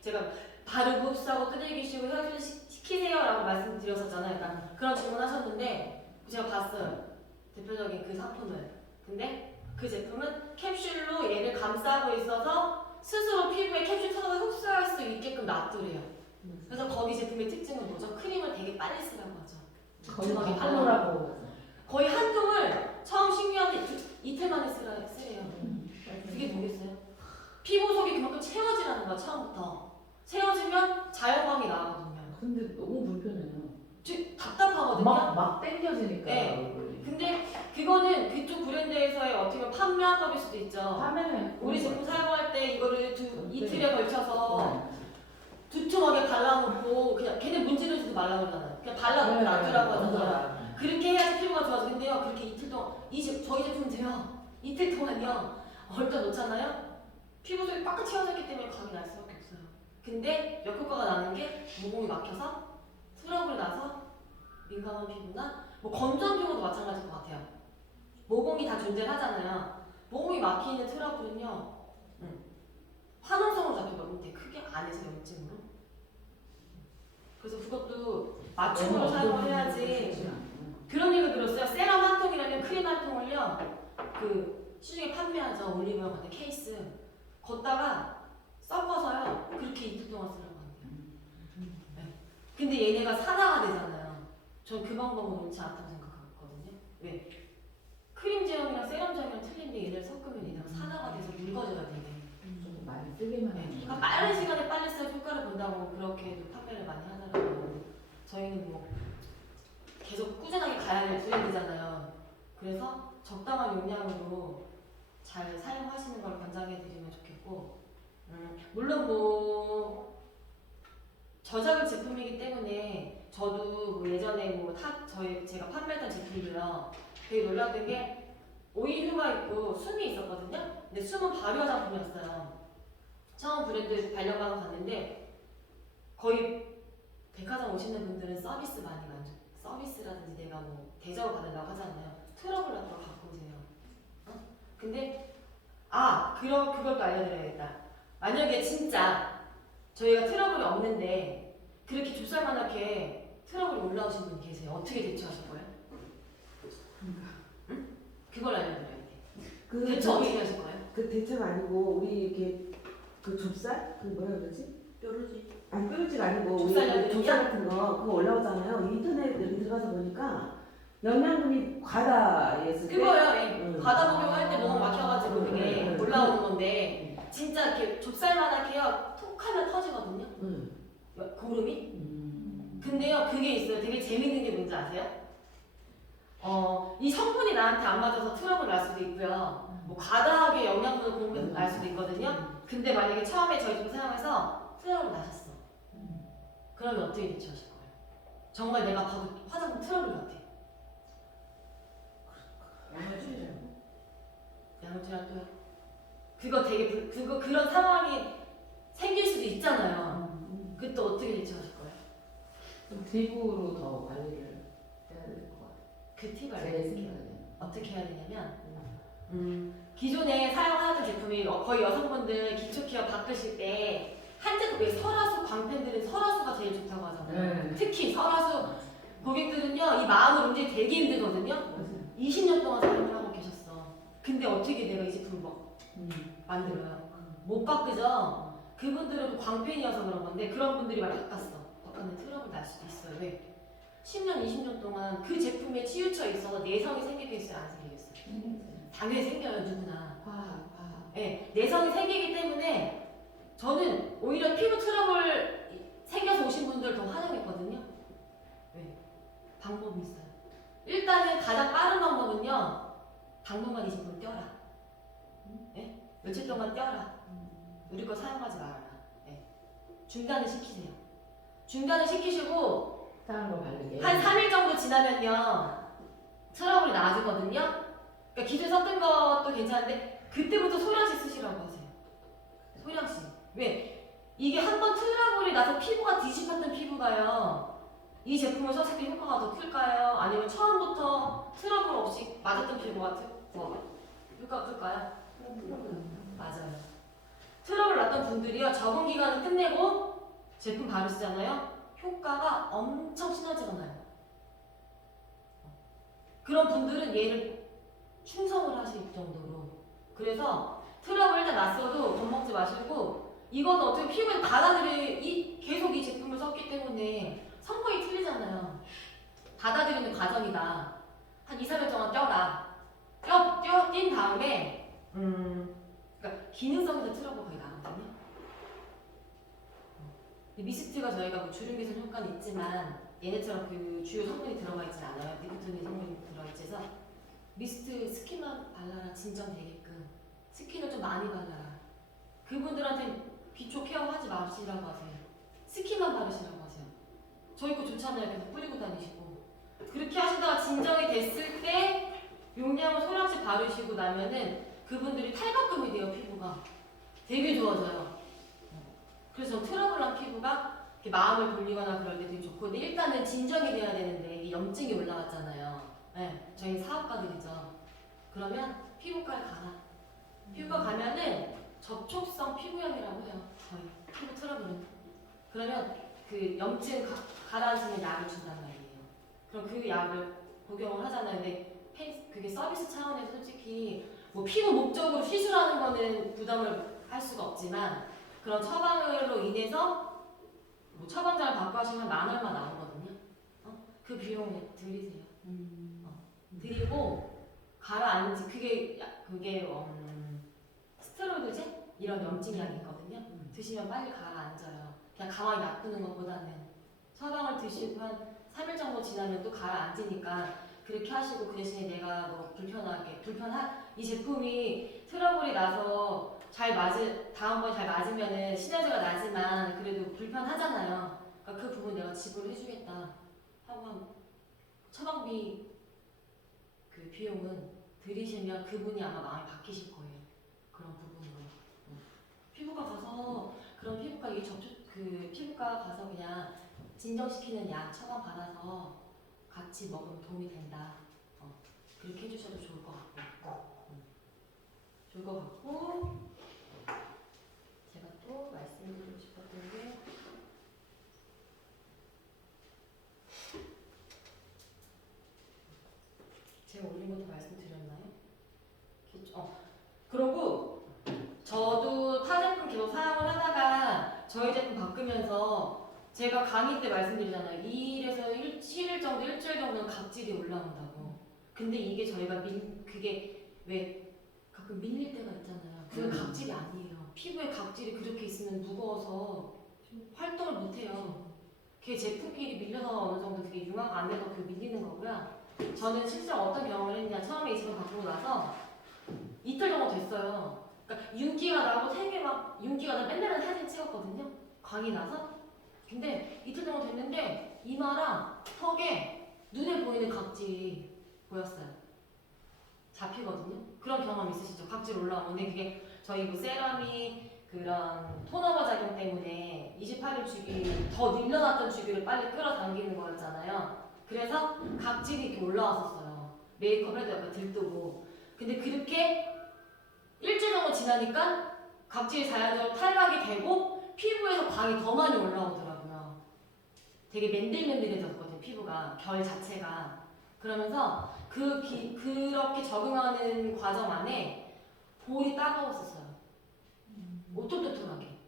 제가 바르고 흡수하고 두들기시고 혈전 시키세요 라고 말씀드렸었잖아요. 그런 질문 하셨는데 제가 봤어요. 대표적인 그 상품을. 근데 그 제품은 캡슐로 얘를 감싸고 있어서 스스로 피부에 캡슐 터져서 흡수할 수 있게끔 놔두래요. 그래서 거기 제품의 특징은 뭐죠? 크림을 되게 빨리 쓰라고 하죠. 거의 두툼하게 바꾸라고. 거의 한 통을 처음 신규한테 이틀 만에 쓰래요. 그게 뭐겠어요? 피부 속이 그만큼 채워지라는 거야, 처음부터. 채워지면 자연광이 나거든요. 근데 너무 불편해요. 답답하거든요. 막 땡겨지니까. 네. 얼굴이. 근데 그거는 그쪽 브랜드에서의 어떻게 보면 판매학법일 수도 있죠. 화면에 우리 제품 사용할 때 이거를 네. 이틀에 걸쳐서 두툼하게 발라놓고 그냥 걔네 문지르지도 말라고 하잖아요. 그냥 발라놓고 놔두라고 하잖아요. 그렇게 해야지 피부가 좋아져. 근데요, 그렇게 이틀 동안 저희 제품은요, 이틀 동안요 얼떠 놓잖아요. 피부 속이 빡빡 채워졌기 때문에 각이 날 수밖에 없어요. 근데 역효과가 나는 게 모공이 막혀서 트러블이 나서 민감한 피부나 뭐 건조한 피부도 마찬가지일 것 같아요. 모공이 다 존재하잖아요. 모공이 막히는 트러블은요, 화농성으로 잡혀버리면 되게 크게 안에서 염증으로. 그래서 그것도 맞춤으로 사용을 해야지. 그런 얘기 들었어요. 세럼 한 통이라면 크림 한 통을요, 그 시중에 판매하죠. 올리브영 같은 케이스. 걷다가 섞어서요, 그렇게 이틀 동안 쓰라고 하네요. 네. 근데 얘네가 산화가 되잖아요. 전 그 방법은 옳지 않다고 생각하거든요. 왜? 크림 제형이랑 세럼 제형이랑 틀린데 얘네를 섞으면 얘네가 산화가 돼서 묽어져야 되게. 좀 많이 쓰기만 네. 하는 그러니까 빠른 시간에 빨리 써서 효과를 본다고 그렇게도 판매를 많이 하더라고요. 저희는 뭐 계속 꾸준하게 가야 될 브랜드잖아요. 그래서 적당한 용량으로 잘 사용하시는 걸 권장해 드리면 좋겠고, 물론 뭐 저자극 제품이기 때문에 저도 뭐 예전에 제가 판매했던 제품도요, 되게 놀랐던 게 오일효가 있고 숨이 있었거든요. 근데 숨은 발효 화장품이었어요. 처음 브랜드 발령받아 갔는데 거의 백화점 오시는 분들은 서비스 많이 만족. 서비스라든지 내가 뭐 대접을 받는다고 하잖아요. 트러블 났다고 갖고 오세요. 근데 그것도 알려드려야겠다. 만약에 진짜 저희가 트러블이 없는데 그렇게 좁쌀만하게 트러블이 올라오신 분이 계세요. 어떻게 대처하실 거예요? 그걸 알려드려야 돼. 대처 어떻게 하실 거예요? 그 대체가 아니고 우리 이렇게 그 좁쌀? 그 뭐라 그러지? 뾰루지. 아니 뾰루지가 아니고 우리 좁쌀 그 좁쌀 같은 거 그거 올라오잖아요. 인터넷 이렇게 들어가서 보니까 영양분이 과다에 있을 때 그거요. 예. 과다 복용할 때 몸 막혀가지고 그게 응. 올라오는 건데 진짜 이렇게 좁쌀만하게요. 톡 하면 터지거든요. 고름이. 근데요, 그게 있어요. 되게 재밌는 게 뭔지 아세요? 이 성분이 나한테 안 맞아서 트러블 날 수도 있고요. 뭐 과다하게 영양분을 공급해서 날 수도 있거든요. 근데 만약에 처음에 저희 집 사용해서 트러블 나셨어. 그러면 어떻게 대처하실 거예요? 정말 내가 봐도 화장품 트러블 같아. 양호제랑 또요? 그거 되게 그런 상황이 생길 수도 있잖아요. 그때 어떻게 대처하실 거예요? 좀 딥으로 더 관리를 해야 될 것 같아요. 그 팁을 제 알려드릴게요. 생각에는. 어떻게 해야 되냐면 기존에 사용하던 제품이 거의 여성분들 기초 케어 바꾸실 때 한 제품에 설화수 광팬들은 설화수가 제일 좋다고 하잖아요. 특히 설화수 고객들은요 이 마음을 움직이기 되게 힘들거든요. 20년 동안 사용을 하고 계셨어. 근데 어떻게 내가 이 제품을 만들어요? 못 바꾸죠? 그분들은 광팬이어서 그런 건데 그런 분들이 막 바꿨어. 바꿨는데 트러블 날 수도 있어요. 왜? 10년, 20년 동안 그 제품에 치우쳐 있어서 내성이 생기겠어요? 안 생기겠어요? 당연히 생겨요, 누구나. 네, 내성이 생기기 때문에 저는 오히려 피부 트러블 생겨서 오신 분들 더 환영했거든요. 왜? 방법이 있어요. 일단은 가장 빠른 방법은요. 당분간 이 제품 떼어라. 네? 며칠 동안 떼어라. 우리 거 사용하지 말아라. 네. 중단을 시키세요. 중단을 시키시고 다른 거 바르게. 한 3일 정도 지나면요. 트러블이 나아지거든요. 그러니까 기존에 썼던 것도 괜찮은데 그때부터 소량씩 쓰시라고 하세요. 소량씩. 왜? 이게 한번 트러블이 나서 피부가 뒤집혔던 피부가요. 이 제품을 썼을 때 효과가 더 클까요? 아니면 처음부터 트러블 없이 맞았던 피부가 효과가 클까요? 맞아요. 트러블 났던 분들이요. 적응 기간을 끝내고 제품 바르시잖아요. 효과가 엄청 시너지가 나요. 그런 분들은 얘를 충성을 하실 정도로. 그래서 트러블 일단 났어도 겁먹지 마시고 이건 어떻게 피부에 계속 이 제품을 썼기 때문에 성분이 틀리잖아요. 받아들이는 과정이다. 한 2, 3일 동안 뛴 다음에 그러니까 기능성에서 트러블 거의 나거든요. 미스트가 저희가 뭐 주름 개선 효과는 있지만 얘네처럼 그 주요 성분이 들어가 있진 않아요. 니코틴이 성분이 들어가 있어서 미스트 스킨만 발라라 진정되게끔 스킨을 좀 많이 발라라. 그분들한테 기초 케어하지 마시라고 하세요. 스킨만 바르시라고 하세요. 저희 거 좋잖아요. 계속 뿌리고 다니시고 그렇게 하시다가 진정이 됐을 때 용량을 소량씩 바르시고 나면은 그분들이 탈각금이 돼요. 피부가 되게 좋아져요. 그래서 트러블난 피부가 이렇게 마음을 돌리거나 그럴 때 되게 좋고 근데 일단은 진정이 돼야 되는데 이게 염증이 올라왔잖아요. 네, 저희 사업가들이죠. 그러면 피부과를 가라. 피부과 가면은 접촉성 피부염이라고 해요. 거의 피부 트러블은. 그러면 그 염증 가라앉히는 약을 준단 말이에요. 그럼 그 약을 복용을 하잖아요. 근데 그게 서비스 차원에서 솔직히 뭐 피부 목적으로 시술하는 거는 부담을 할 수가 없지만 그런 처방으로 인해서 뭐 처방전을 받고 하시면 10,000얼마 나오거든요. 그 비용을 드리세요. 드리고 가라앉지 그게 스테로이드제 이런 염증약이 있거든요. 드시면 빨리 가라앉아요. 그냥 가만히 놔두는 것보다는 처방을 드시고 한 3일 정도 지나면 또 가라앉으니까 그렇게 하시고 그 대신에 내가 뭐 이 제품이 트러블이 나서 다음번에 잘 맞으면은 시너지가 나지만 그래도 불편하잖아요. 그러니까 그 부분 내가 지불을 해주겠다 하고 한 처방비 그 비용은 들이시면 그분이 아마 마음이 바뀌실 거예요. 그런 부분으로. 피부과 가서 그런 피부과 가서 그냥 진정시키는 약 처방 받아서 같이 먹으면 도움이 된다. 그렇게 해주셔도 좋을 것 같고. 좋을 것 같고. 제가 또 말씀드리고 싶었던 게 제가 올린 거 다 말씀드렸나요? 그러고 저도 타 제품 계속 사용을 하다가 저희 제품 바꾸면서 제가 강의 때 말씀드리잖아요. 2일에서 일주일 정도는 각질이 올라온다고. 근데 이게 저희가 그게 왜 가끔 밀릴 때가 있잖아요. 그건 각질이 아니에요. 피부에 각질이 그렇게 있으면 무거워서 활동을 못해요. 그게 제품끼리 밀려서 어느 정도 그게 융화가 안 돼서 그 밀리는 거고요. 저는 실제로 어떤 경험을 했냐. 처음에 이 제품 바꾸고 나서 이틀 정도 됐어요. 그러니까 윤기가 나고 되게 막 윤기가 나 맨날 사진 찍었거든요. 광이 나서. 근데 이틀 정도 됐는데 이마랑 턱에 눈에 보이는 각질이 보였어요. 잡히거든요. 그런 경험 있으시죠? 각질 올라오는데 그게 저희 뭐 세럼이 그런 톤오버 작용 때문에 28일 주기 더 늘려놨던 주기를 빨리 끌어당기는 거였잖아요. 그래서 각질이 이렇게 올라왔었어요. 메이크업 해도 약간 들뜨고. 근데 그렇게 일주일 정도 지나니까 각질이 자연적으로 탈각이 되고 피부에서 광이 더 많이 올라오더라고요. 되게 맨들맨들해졌거든요. 피부가 결 자체가. 그러면서 그렇게 적응하는 과정 안에 볼이 따가웠었어요. 오토토토하게.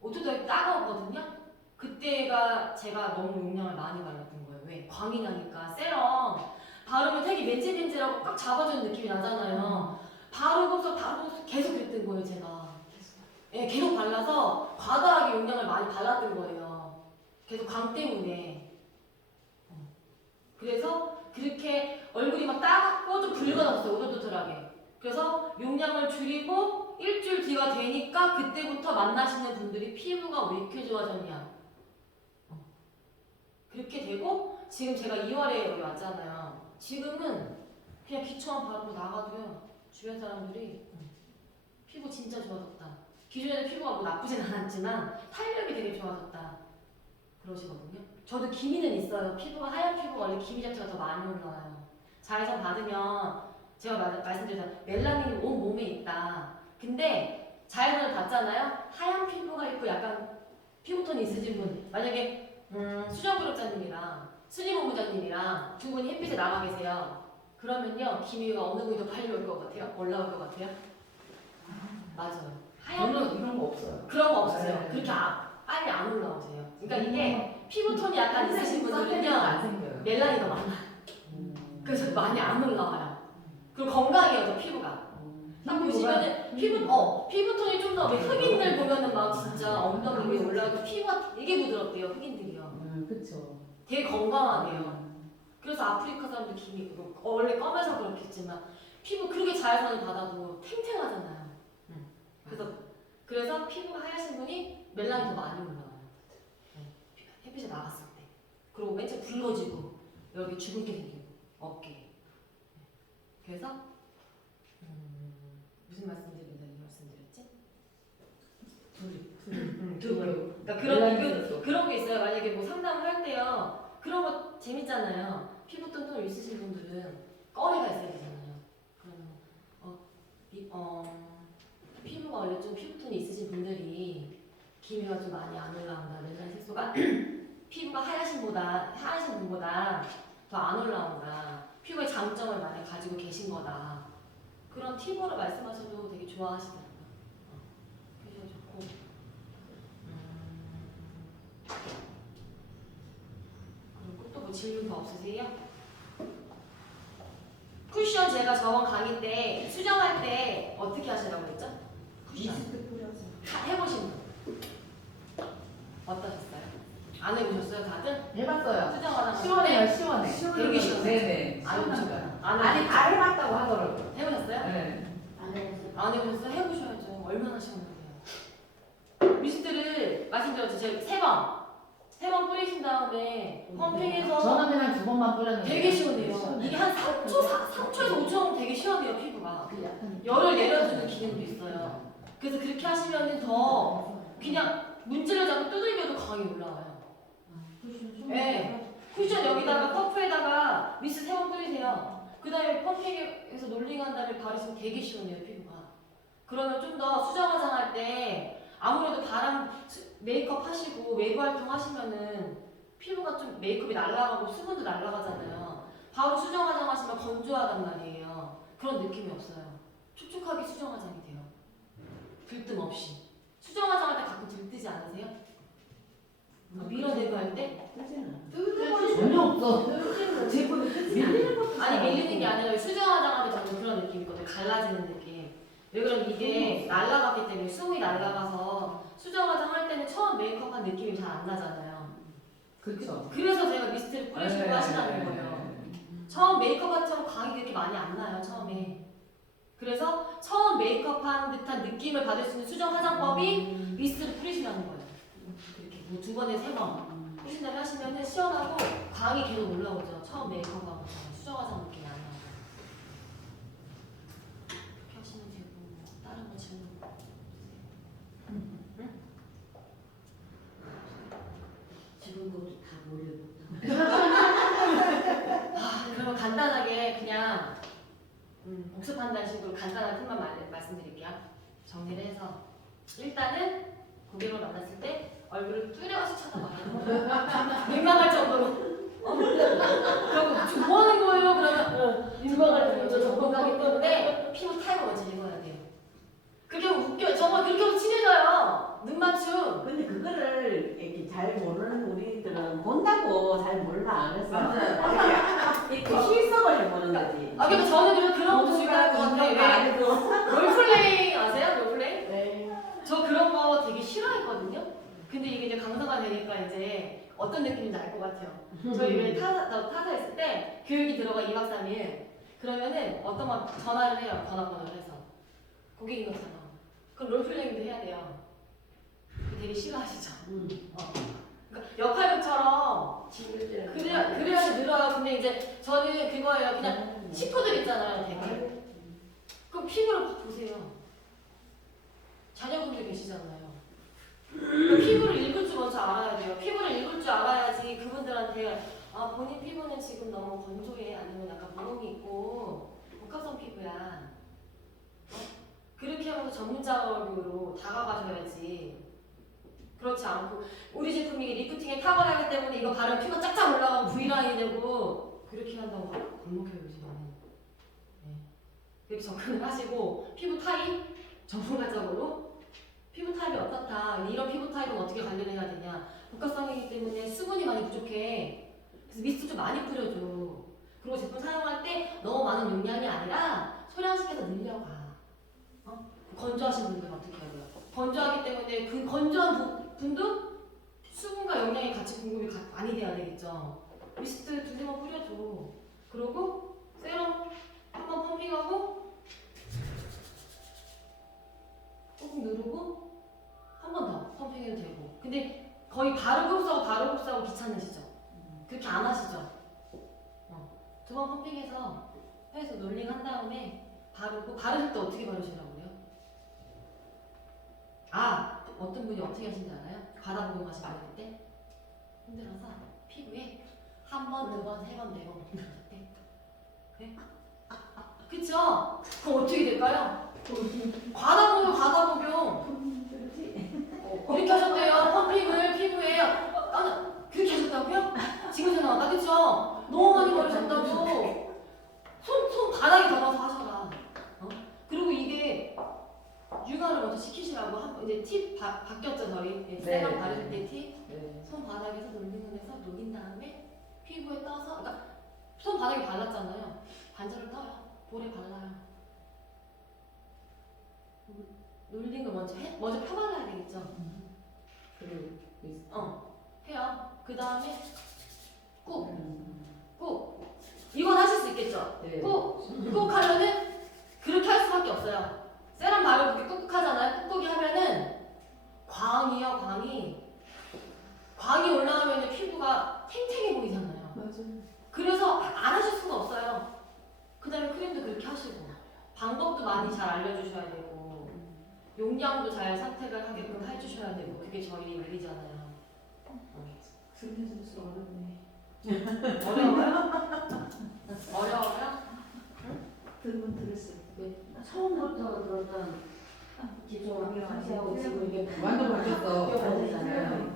오토토하게 따가웠거든요. 그때가 제가 너무 용량을 많이 발랐던 거예요. 왜? 광이 나니까 세럼 바르면 되게 맨질맨질하고 꽉 잡아주는 느낌이 나잖아요. 바르고서 계속 그랬던 거예요, 제가. 예, 계속 발라서 과다하게 용량을 많이 발랐던 거예요. 계속 광 때문에. 그래서 그렇게 얼굴이 막 따갑고 좀 붉어졌어요, 오돌도돌하게. 그래서 용량을 줄이고 일주일 뒤가 되니까 그때부터 만나시는 분들이 피부가 왜 이렇게 좋아졌냐. 그렇게 되고 지금 제가 2월에 여기 왔잖아요. 지금은 그냥 기초만 바르고 나가도요. 주변 사람들이 피부 진짜 좋아졌다. 기존에는 피부가 뭐 나쁘진 않았지만 탄력이 되게 좋아졌다. 그러시거든요. 저도 기미는 있어요. 하얀 피부가 원래 기미 자체가 더 많이 올라와요. 자외선 받으면 제가 말씀드렸잖아요. 멜라닌이 온 몸에 있다. 근데 자외선을 받잖아요. 하얀 피부가 있고 약간 피부톤이 있으신 분 만약에 수정 구독자님이랑 수리 본부장님이랑 두 분이 햇빛에 나가 계세요. 그러면요 기미가 어느 분이 더 빨리 올 것 같아요? 올라올 것 같아요? 맞아요. 하얀 저는 이런 거 없어요. 그런 거 없어요. 네. 그렇게 빨리 안 올라오세요. 그러니까 이게 피부톤이 약간 있으신 분들은요 안 생겨요. 멜라닌이 더 많아요. 그래서 많이 안 올라와요. 그리고 건강해요, 더 피부가. 딱 보시면은 피부톤이 좀 더 흑인들 보면은 막 진짜 엉덩이 위에 올라가고 피부가 되게 부드럽대요, 흑인들이요. 그쵸. 되게 건강하대요. 그래서 아프리카 사람들 기미 원래 검해서 그렇겠지만 피부 그렇게 자외선을 받아도 탱탱하잖아요. 그래서 피부가 하얗신 분이 멜라닌이 더 많이 올라와요. 햇빛에 나갔을 때. 그리고 왠지 붉어지고 여기 주근깨 생기고 어깨. 그래서 무슨 말씀드리려고 이 말씀드렸지? 두 분. 그러니까 그런 게 있어요. 만약에 뭐 상담을 할 때요. 그런 거 재밌잖아요. 피부톤 좀 있으신 분들은 꺼내가 있어야 되잖아요. 그러면 피부가 원래 좀 피부톤이 있으신 분들이 기미가 좀 많이 안 올라온다. 멜라닌 색소가 피부가 하얀신 분보다 더 안 올라온다. 피부의 장점을 많이 가지고 계신 거다. 그런 팁으로 말씀하셔도 되게 좋아하시더라고요. 그래서 좋고. 그리고 또 뭐 질문 더 없으세요? 쿠션 제가 저번 강의 때 수정할 때 어떻게 하시라고 했죠? 쿠션 미스트 뿌려서. 다 해보신 분 어떠셨어요? 안 해보셨어요 다들? 해봤어요. 수정하다가 시원해요, 시원해. 되게 시원해요. 네네. 안 해보셨어요? 안 아니 해보셨어요? 다 해봤다고 하더라고요. 해보셨어요? 네. 안 해보셨어요? 해보셔야죠. 얼마나 시원한데요. 미스트를 말씀드렸죠. 저희 세 번 뿌리신 다음에 펌핑해서 저는 그냥 2번만 뿌렸는데. 되게 시원해요. 이게 한 3초에서 5초 되게 시원해요 피부가. 그 약간 열을 내려주는 기능도 있어요. 그래서 그렇게 하시면은 더 그냥 문질러 잡고 두들겨도 강이 올라와요. 네. 쿠션 여기다가 퍼프에다가 미스트 3번 뿌리세요. 그 다음에 펌핑해서 놀링한 다음에 바르시면 되게 시원해요 피부가. 그러면 좀 더 수정 화장할 때 아무래도 메이크업 하시고 외부 활동 하시면은 피부가 좀 메이크업이 날아가고 수분도 날아가잖아요. 바로 수정 화장 하시면 건조하단 말이에요. 그런 느낌이 없어요. 촉촉하게 수정 화장이 돼요. 들뜸 없이. 수정 화장할 때 가끔 들뜨지 않으세요? 밀어내고 할 때? 전혀 없어. 밀리는 것도 아니 밀리는 게 아니라 수정 화장할 때 저는 그런 느낌이 있거든요. 갈라지는 느낌. 왜 그러면 이게 날아갔기 때문에 수분이 날아가서 수정 화장할 때는 처음 메이크업한 느낌이 잘 안 나잖아요. 그쵸. 그래서 제가 미스트를 뿌리시고 하시라는 거예요. 처음 메이크업한처럼 광이 그렇게 많이 안 나요 처음에. 그래서 처음 메이크업한 듯한 느낌을 받을 수 있는 수정 화장법이 미스트를 뿌리시라는 거예요. 이렇게 뭐 2번에 3번 뿌린 다음에 하시면은 시원하고 광이 계속 올라오죠. 처음 메이크업하고 수정 화장 느낌이 안 나요. 그렇게 하시면 되고 뭐 다른 거 질문 지금 것도 다 모르겠다. 그러면 간단하게 그냥 복습한다는 식으로 간단한 팁만 말씀드릴게요. 정리를 해서 일단은 고객을 만났을 때 얼굴을 뚜렷이 쳐다봐요. 민망할 정도로. 그리고 지금 뭐 하는 거예요? 그러면 민망할 정도로 저 건강하기 때문에 피부 타입을 먼저 읽어야 돼요. 그게 웃겨요. 정말 그렇게 하면 친해져요. 눈 맞춤. 근데 그거를 이렇게 잘 모르는 우리들은 본다고 잘 몰라. 그래서 이렇게 실습을 해보는 거지. 그러니까 저는 그런 것도 중요할 것 같아요. 롤플레잉 아세요? 롤플레잉? 네. 저 그런 거 되게 싫어했거든요. 근데 이게 이제 강사가 되니까 이제 어떤 느낌인지 알 것 같아요. 저희 왜 타사 했을 때 교육이 들어가 2박 3일 그러면은 어떤 분 전화를 해요. 전화번호를 해서 고객인 것처럼. 그럼 롤플레잉도 해야 돼요. 되게 싫어하시죠? 그러니까 역할극처럼 그래야지 늘어요. 근데 이제 저는 그거예요. 그냥 식구들 있잖아요. 되게. 그럼 피부를 보세요. 자녀분들 계시잖아요. 그러니까 피부를 읽을 줄 먼저 알아야 돼요. 피부를 읽을 줄 알아야지 그분들한테 본인 피부는 지금 너무 건조해 아니면 약간 모공이 있고 복합성 피부야. 그렇게 하면서 전문적으로 다가가셔야지. 그렇지 않고 우리 제품이 리프팅에 탁월하기 때문에 이거 바르면 피부가 쫙쫙 올라가고 V라인이 되고 그렇게 한다고 겁먹혀요 요즘에는. 네. 그렇게 접근을 하시고 피부 타입 전문가적으로 피부 타입이 어떻다. 이런 피부 타입은 어떻게 관리를 해야 되냐. 복합성이기 때문에 수분이 많이 부족해. 그래서 미스트 좀 많이 뿌려줘. 그리고 제품 사용할 때 너무 많은 용량이 아니라 소량시켜서 늘려가. 건조하신 분들은 어떻게 하고요? 건조하기 때문에 그 건조한 분도 수분과 영양이 같이 공급이 많이 돼야 되겠죠. 미스트 두세 번 뿌려줘. 그리고 세럼 한번 펌핑하고 꾹꾹 누르고 한 번 더 펌핑해도 되고. 근데 거의 바르고 흡수하고 귀찮으시죠? 그렇게 안 하시죠? 두 번 펌핑해서 해서 롤링 한 다음에 바르고 바르실 때 어떻게 바르시라고요? 아, 어떤 분이 어떻게 하신지 알아요? 바다 복용하시는 분일 때 힘들어서 피부에 한 번, 두 번, 세 번, 네 번 문드러질 때 그래? 그쵸? 그럼 어떻게 될까요? 과다 복용 이렇게 하셨대요. 펌핑을 피부에 그렇게 하셨다고요? 지금 생각나 그쵸? 너무 많이 바르셨다고 손 바닥에 닿아서 하셔라. 그리고 이게 융화를 먼저 시키시라고 이제 팁 바뀌었죠 저희 세럼 바르실 때 팁. 네. 손 바닥에서 놀리는 데서 녹인 다음에 피부에 떠서 그러니까 손 바닥에 발랐잖아요. 반절을 떠요. 볼에 발라요. 놀린 거 먼저 펴발라야 되겠죠. 그리고 미스트. 해요. 그 다음에 꾹 이건 하실 수 있겠죠. 네. 꾹 하면은 그렇게 할 수밖에 없어요. 세럼 바르고 그렇게 꾹꾹 하잖아요. 꾹꾹이 하면은 광이 올라가면 피부가 탱탱해 보이잖아요. 맞아요. 그래서 안 하실 수가 없어요. 그 다음에 크림도 그렇게 하시고 방법도 많이 잘 알려주셔야 되고 용량도 잘 선택을 하게끔 해주셔야 되고 그게 저희 일이잖아요. 들려줘서 어렵네. 어려워요? 들으면 들을수록. 처음부터 들었던 기존 상태하고 지금 이게 완전 바뀌었어. 바뀌어버리잖아요.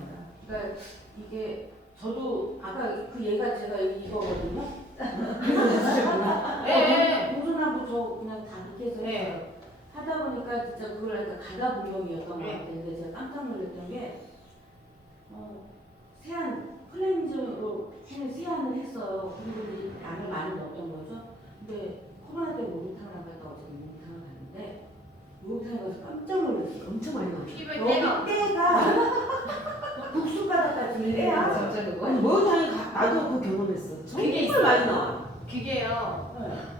그러니까 이게 저도 아까 그 얘가 제가 이거거든요. 네. 공존하고 저 그냥 다 그렇게 해서 네. 하다 보니까 진짜 그걸 약간 가다복용이었던 것 네. 같아요. 근데 제가 깜짝 놀랐던 게 세안 클렌저로 세안을 했어요. 그리고 이제 양을 많이 넣었던 거죠. 근데 코로나 때 목욕탕을 안 갔다 어제 목욕탕을 갔는데 목욕탕에 가서 깜짝 놀랐어요. 엄청 많이 나와. 피부에 여기 때가 국수바닥 같은 때야. 진짜 그거? 아니 목욕탕에 나도 그 경험했어. 그게 정말 많이 나와. 그게요.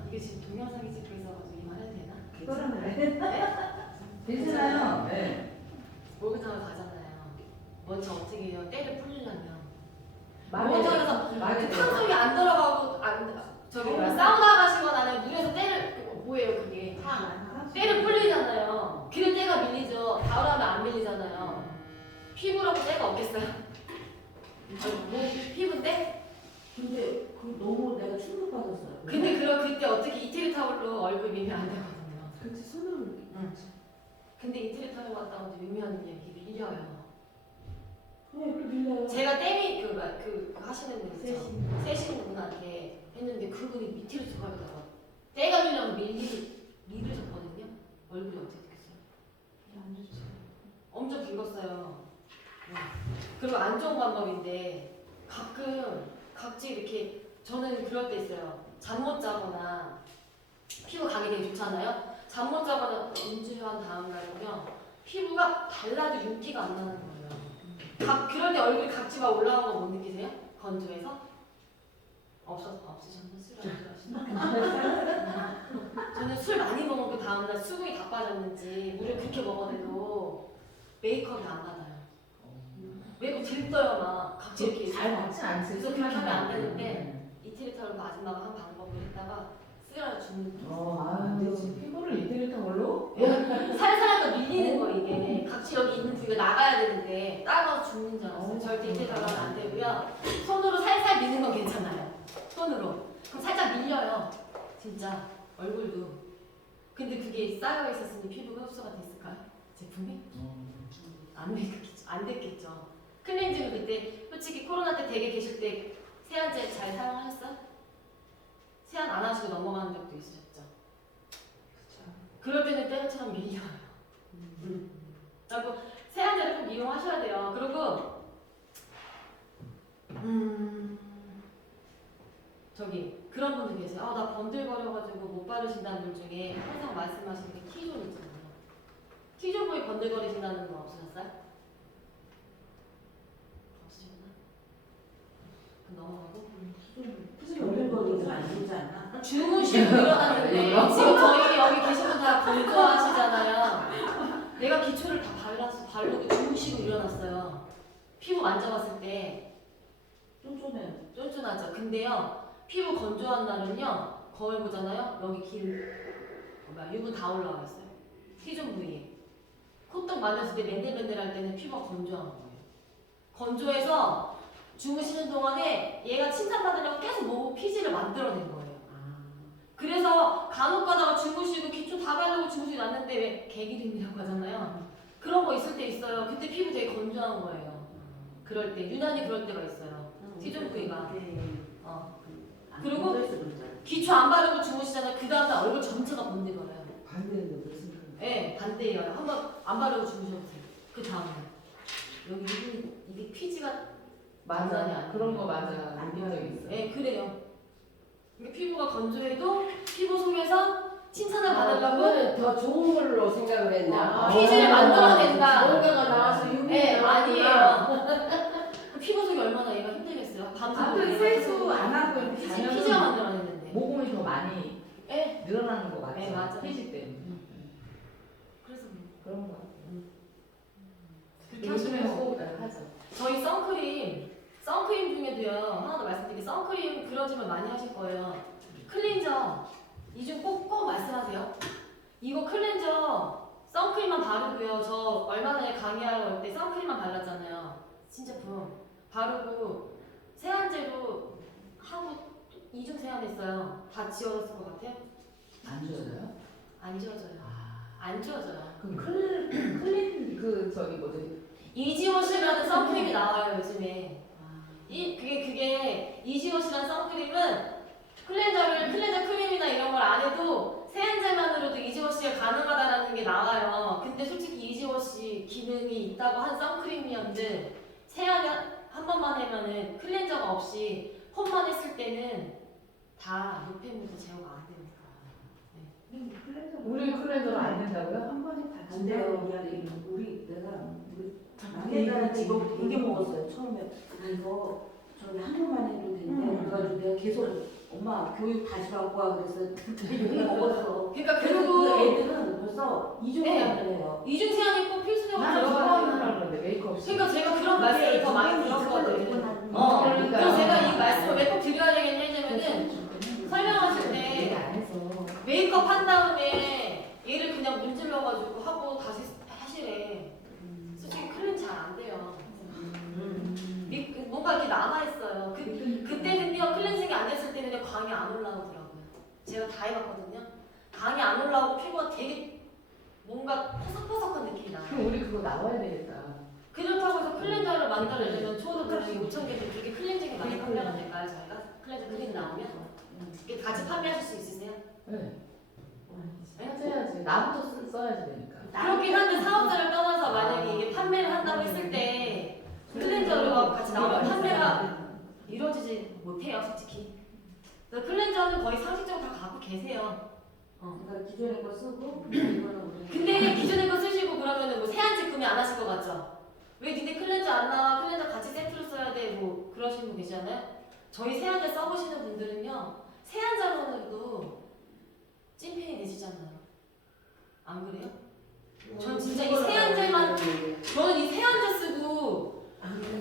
이게 지금 동영상이 찍혀 있어가지고 이 말 해도 되나? 그러면 괜찮아요. 네. 목욕탕을 가잖아요. 먼저 어떻게 해요? 때를 풀리려면 말해. 목욕탕에서 말해. 그 탄속이 안 들어가고 저기 뭐야 사우나 가시거나 아니면 물에서 때를 뭐예요 그게 때를 풀리잖아요. 그래 때가 밀리죠. 바울하면 안 밀리잖아요. 피부라고 때가 없겠어요? 피부인데? 근데 그 너무 내가 충격받았어요. 근데 그때 어떻게 이태리 타올로 얼굴 밀면 안 되거든요. 그렇지 손으로 이렇게. 근데 이태리 타올 갔다가 밀면 이게 밀려요. 네, 또 밀려요. 제가 그 하시는 분 있죠? 세신 분한테 했는데 그분이 밑으로 들어가다가 때가 밀려서 밀으셨거든요. 얼굴이 어떻게 됐겠어요? 안 좋지. 엄청 붉었어요. 그리고 안 좋은 방법인데 각지 이렇게 저는 그럴 때 있어요. 잠 못 자거나 피부 가게 되게 좋잖아요. 잠 못 자거나 음주한 다음 날은요 피부가 달라도 윤기가 안 나는 거예요. 그럴 때 얼굴에 각지가 올라온 거 못 느끼세요? 건조해서? 없으셨나? 술 안 좋아하시나? 저는 술 많이 먹은 그 다음날 수분이 다 빠졌는지 물을 그렇게 먹어도 메이크업이 안 받아요. 메이크업 들떠요 막 각지 이렇게 잘 맞지 않지. 그래서 그렇게 하면 안 되는데 이태리 타올로 마지막에 한 방법을 했다가 쓰러져 죽는 안 되지. 피부를 이태리 타올로? 살살하니까 밀리는 거 이게 각지 여기 있는 부위가 나가야 되는데 따가워서 죽는 줄 알았어요. 절대 이태리 타올로 하면 안 되고요. 손으로 살살 미는 건 괜찮아요. 손으로. 그럼 살짝 밀려요. 진짜 얼굴도. 근데 그게 쌓여 있었으니 피부가 흡수가 됐을까요? 제품이? 안 밀리겠죠. 안 됐겠죠. 클렌징은 그때 솔직히 코로나 때 댁에 계실 때 세안제 잘 사용하셨어요? 세안 안 하시고 넘어가는 적도 있으셨죠? 그럴 때는 때처럼 밀려요. 그리고 세안제를 꼭 이용하셔야 돼요. 그리고 저기 그런 분들 계세요. 아, 나 번들거려가지고 못 바르신다는 분 중에 항상 말씀하시는 게 T존 있잖아요. T존 부위 번들거리신다는 분 없으셨어요? 없으셨나? 그럼 넘어가고 번들거리는 안 되지 않나? 주무시고 일어났는데 지금 저희 여기 계신 분 다 건조하시잖아요. 내가 기초를 다 바르고 주무시고 일어났어요. 피부 만져봤을 때 쫀쫀해요. 쫀쫀하죠. 근데요, 피부 건조한 날은요, 거울 보잖아요. 여기 유분 다 올라와 있어요. T존 부위에. 콧등 만졌을 때 맨들맨들할 때는 피부가 건조한 거예요. 건조해서 주무시는 동안에 얘가 칭찬받으려고 계속 모공 피지를 만들어낸 거예요. 그래서 간혹 가다가 주무시고 기초 다 바르고 주무시고 났는데 왜 개기름이라고 하잖아요. 그런 거 있을 때 있어요. 그때 피부 되게 건조한 거예요. 그럴 때 유난히 그럴 때가 있어요. T존 부위가. 그리고 기초 안 바르고 주무시잖아요. 그 다음날 얼굴 전체가 번들거려요. 반대인데 무슨 소리야? 네, 반대예요. 한번 안 바르고 주무셔보세요. 그 다음날 여기 이게 피지가 장난이 아니에요. 그런 거 맞아. 안본 적 있어. 네, 그래요. 이게 피부가 건조해도 피부 속에서 칭찬을 받으려고 그거는 더 좋은 걸로 생각을 했나? 피지를 만들어낸다. 뭔가가 나와서 유분이 네, 나왔구나. 아니에요. 그 피부 속이 얼마나 얘가 힘들겠어요. 아무튼 세수 안 하고 이렇게 피지가 자면은 만들어냈는데. 모공이 더 많이 네, 늘어나는 것 같아. 네, 맞아. 피지 때문에. 그래서 그런 거. 그렇게 요즘에 하시고 꼭 하죠. 저희 선크림 중에도요. 하나 더 말씀드릴게요. 선크림 그런 질문 많이 하실 거예요. 클렌저 이 중 꼭 말씀하세요. 이거 클렌저 선크림만 바르고요. 저 얼마 전에 강의하러 올 때 선크림만 발랐잖아요. 신제품 바르고 세안제로 하고 이중 세안했어요. 다 지워졌을 것 같아요? 안 좋아져요? 안 지워져요. 아. 안 지워져요. 그럼 클린 그 저기 뭐지? 이지워시라는 선크림이 나와요 요즘에. 그게 이지워시라는 선크림은 클렌저 크림이나 이런 걸 안 해도 세안제만으로도 이지워시가 가능하다라는 게 나와요. 근데 솔직히 이지워시 기능이 있다고 한 선크림이었는데 세안 한 번만 하면은 클렌저가 없이 폼만 했을 때는 다 노폐물도 제거가 안 되니까. 우리 클렌저는 안 된다고요? 한 번에 다 안 돼요. 우리 남자들한테 이거 되게 먹었어요. 처음에 이거 저기 한 번만 해도 되는데 그래가지고 내가 계속 엄마 교육 다시 받고 와 그래서 되게 먹었어. 그러니까 그리고 그 그리고 애들은 벌써 이중세안을 해요. 이중 세안이 꼭 필수적으로 나는 들어가야 돼요. 좋아하는 건데 메이크업. 그러니까 제가 그런 말씀을 더 많이 들었거든. 그러니까. 그래서 제가 이 말씀을 왜 꼭 드려야 되겠냐면은 설명하실 때 안 해서. 메이크업 한 다음에 얘를 그냥 문질러가지고 하고 다시 하시래. 솔직히 클렌 잘 안 돼요. 뭔가 이렇게 남아있어요. 그때는요, 클렌징이 안 됐을 때는 광이 안 올라오더라고요. 제가 다 해봤거든요. 광이 안 올라오고 피부가 되게 뭔가 퍼석퍼석한 느낌이 나요. 그럼 우리 그거 나와야 되겠다. 그렇다고 해서 클렌저를 만들려면 초등학교 5,000개인데 그게 클렌징이 많이 판매가 될까요, 저희가? 클렌저 크림 나오면? 이게 같이 판매하실 수 있으세요? 네. 해야지. 나부터 써야지 되니까. 그렇긴 한데 사업자를 떠나서 만약에 이게 판매를 한다고 했을 때 클렌저가 같이 나오면 판매가 이루어지지 못해요, 솔직히. 그래서 클렌저는 거의 상식적으로 다 갖고 계세요. 그러니까 기존에 거 쓰고 이거는 우리 근데 기존에 거 쓰시고 그러면은 뭐 세안제 구매 안 하실 것 같죠? 왜 니네 클렌저 안 나와? 클렌저 같이 세트로 써야 돼? 뭐 그러시는 분 계시잖아요? 저희 세안제 써보시는 분들은요, 세안자만으로도 찐팬이 되시잖아요. 안 그래요? 전 진짜 이 세안제만, 저는 이 세안제 쓰고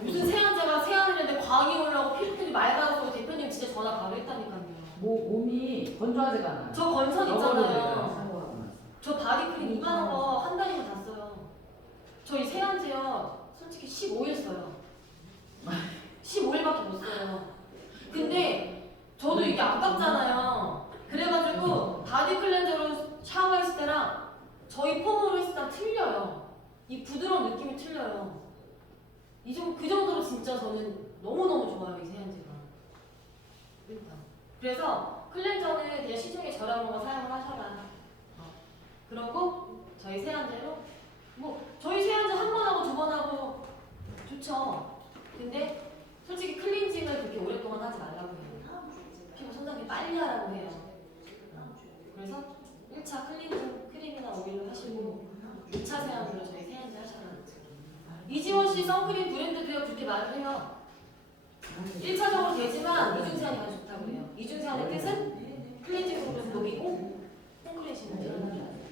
무슨 세안제가 세안을 했는데 광이 올라오고 피부들이 맑아서 대표님 진짜 전화 바로 했다니까요. 몸이 건조하지가 않아요. 저 건선 있잖아요. 샤워하고 나서. 저 바디크림 이만한 거 한 달이면 다 써요. 저 이 세안제요, 솔직히 15일 써요. 15일밖에 못 써요. 근데 저도 이게 아깝잖아요. 그래가지고 바디 클렌저로 샤워했을 때랑 저희 폼으로 했을 때랑 틀려요. 이 부드러운 느낌이 틀려요. 그 정도로 진짜 저는 너무너무 좋아요, 이 세안제가. 일단. 그래서 클렌저는 그냥 시중에 저렴한 거 사용을 하셔라. 그러고 저희 세안제로 저희 세안제 한 번 하고 두 번 하고 좋죠. 근데 솔직히 클렌징을 그렇게 오랫동안 하지 말라고 해요. 피부 손상이 빨리 하라고 해요. 그래서 1차 클렌징 크림이나 오일로 하시고 2차 세안으로 저희 세안제 하셔라. 이지원 씨 선크림 브랜드도요 그렇게 말을 해요. 1차적으로 되지만 이중세안이 가장 좋다고 해요. 이중세안의 뜻은 클렌징으로 녹이고 홈크레이싱을 하는 게 아니에요.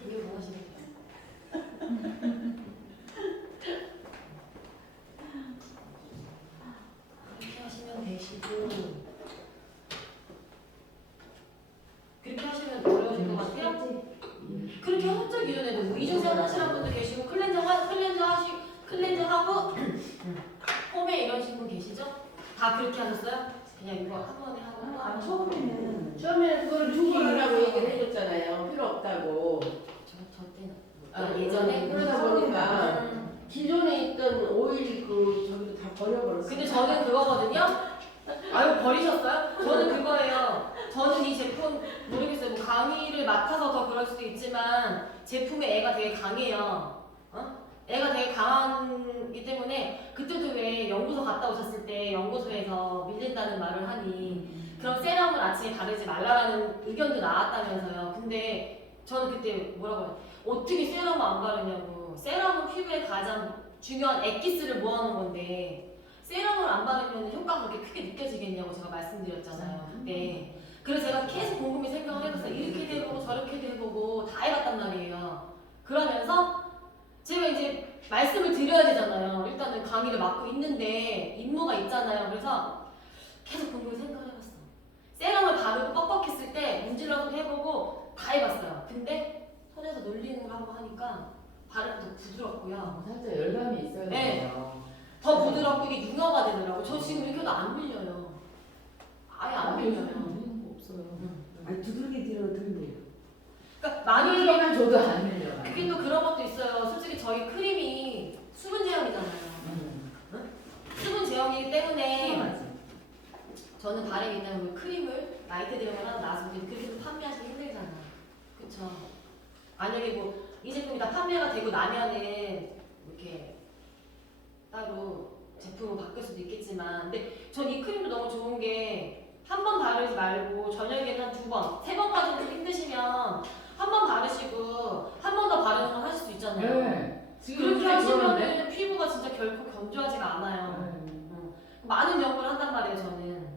그게 뭐 하시는 거예요? 그렇게 하시면 되시고 그렇게 하시면 어려우실 것 같아요? 그렇게 한적 기존에도 뭐 이중세안 하시는 분도 계시고 클렌저 하고 홈에 이러신 분 계시죠? 다 그렇게 하셨어요? 그냥 이거 한 번에 하고 처음에는 그걸 중기라고 얘기를 해줬잖아요. 필요 없다고. 저 때는 예전에 그러다 보니까 기존에 있던 오일 저기도 다 버려버렸어요. 근데 저는 그거거든요. 아유 버리셨어요? 저는 그거예요. 저는 이 제품 모르겠어요. 뭐 강의를 맡아서 더 그럴 수도 있지만 제품에 애가 되게 강해요. 애가 되게 강하기 때문에 그때도 왜 연구소 갔다 오셨을 때 연구소에서 밀린다는 말을 하니 그런 세럼을 아침에 바르지 말라라는 의견도 나왔다면서요. 근데 저는 그때 뭐라고 해요? 어떻게 세럼을 안 바르냐고. 세럼은 피부에 가장 중요한 액기스를 모아놓은 건데 세럼을 안 바르면 효과가 그렇게 크게 느껴지겠냐고 제가 말씀드렸잖아요. 그때. 그래서 제가 계속 곰곰이 생각을 해봤어요. 이렇게도 해보고 저렇게도 해보고 다 해봤단 말이에요. 그러면서 제가 이제 말씀을 드려야 되잖아요. 일단은 강의를 맡고 있는데 임무가 있잖아요. 그래서 계속 곰곰이 생각을 해봤어. 세럼을 바르고 뻑뻑했을 때 문질러서 해보고 다 해봤어요. 근데 손에서 놀리는 걸 한번 하니까 바르면 더 부드럽고요. 살짝 열감이 있어야 네. 돼요. 더 부드럽고 이게 융화가 되더라고요. 저 지금 이렇게 해도 안 밀려요. 아예 안 밀려요. 밀리는 거 없어요. 아니 두들기 뒤로 들려요. 그러니까 많이 밀리면 저도 안 밀려요. 그게 또 그런 것도 있어요. 솔직히 저희 크림이 수분 제형이잖아요. 수분 제형이기 때문에 저는 바르기 때문에 크림을 라이트 제형을 하나 나와서 그렇게 판매하기 힘들잖아. 그쵸? 만약에 뭐 이 제품이 다 판매가 되고 나면은 이렇게 따로 제품을 바꿀 수도 있겠지만 근데 전 이 크림도 너무 좋은 게 한 번 바르지 말고 저녁에는 한 2번, 3번까지는 좀 힘드시면 한 번 바르시고 한 번 더 바르는 건 하실 수 있잖아요. 네. 지금 그렇게 요즘에 그러는데? 하시면 피부가 진짜 결코 건조하지가 않아요. 많은 연구를 한단 말이에요, 저는.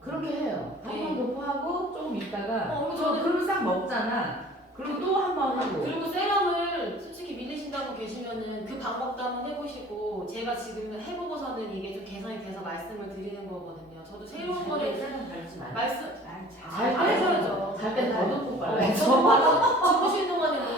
그렇게 해요. 한 네. 번 도포하고 조금 있다가 그리고 저 저는 그걸 싹 먹잖아. 그리고 또 한 번 하고. 그리고 세럼을 솔직히 밀리신다고 계시면은 그 방법도 한번 해보시고 제가 지금 해보고서는 이게 좀 개선이 돼서 말씀을 드리는 거거든요. 저도 새로운 거를 세럼 바르지 말고. 말씀 잘 알죠. 잘때 더 넣고 저는 발라야죠. 바로 주무시는 동안에 뭐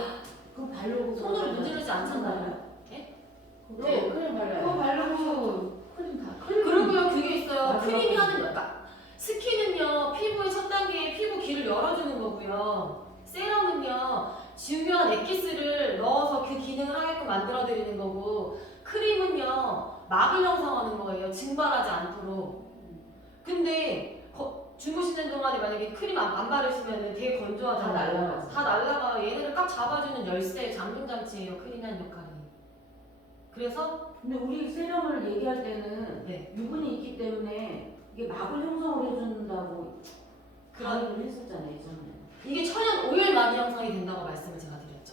그럼 바르고 손으로 문지르지 않잖아요. 네, 크림 발라요. 그거 바르고 크림 다. 그리고요 그게 있어요. 맞아. 크림이 하는 그러니까 스킨은요 피부의 첫 단계에 피부 길을 열어주는 거고요. 세럼은요 중요한 액기스를 넣어서 그 기능을 하게끔 만들어드리는 거고 크림은요 막을 형성하는 거예요. 증발하지 않도록. 근데 주무시는 동안에 만약에 크림 안 바르시면 되게 건조하잖아요. 다 날라가죠. 다 날라가. 얘네를 꽉 잡아주는 열쇠 잠금장치예요. 크림이 하는 역할이. 그래서 근데 우리 세럼을 얘기할 때는 네. 유분이 있기 때문에 이게 막을 형성을 해준다고 그런 강의를 했었잖아요 예전에. 이게 천연 오일막이 형성이 된다고 말씀을 제가 드렸죠.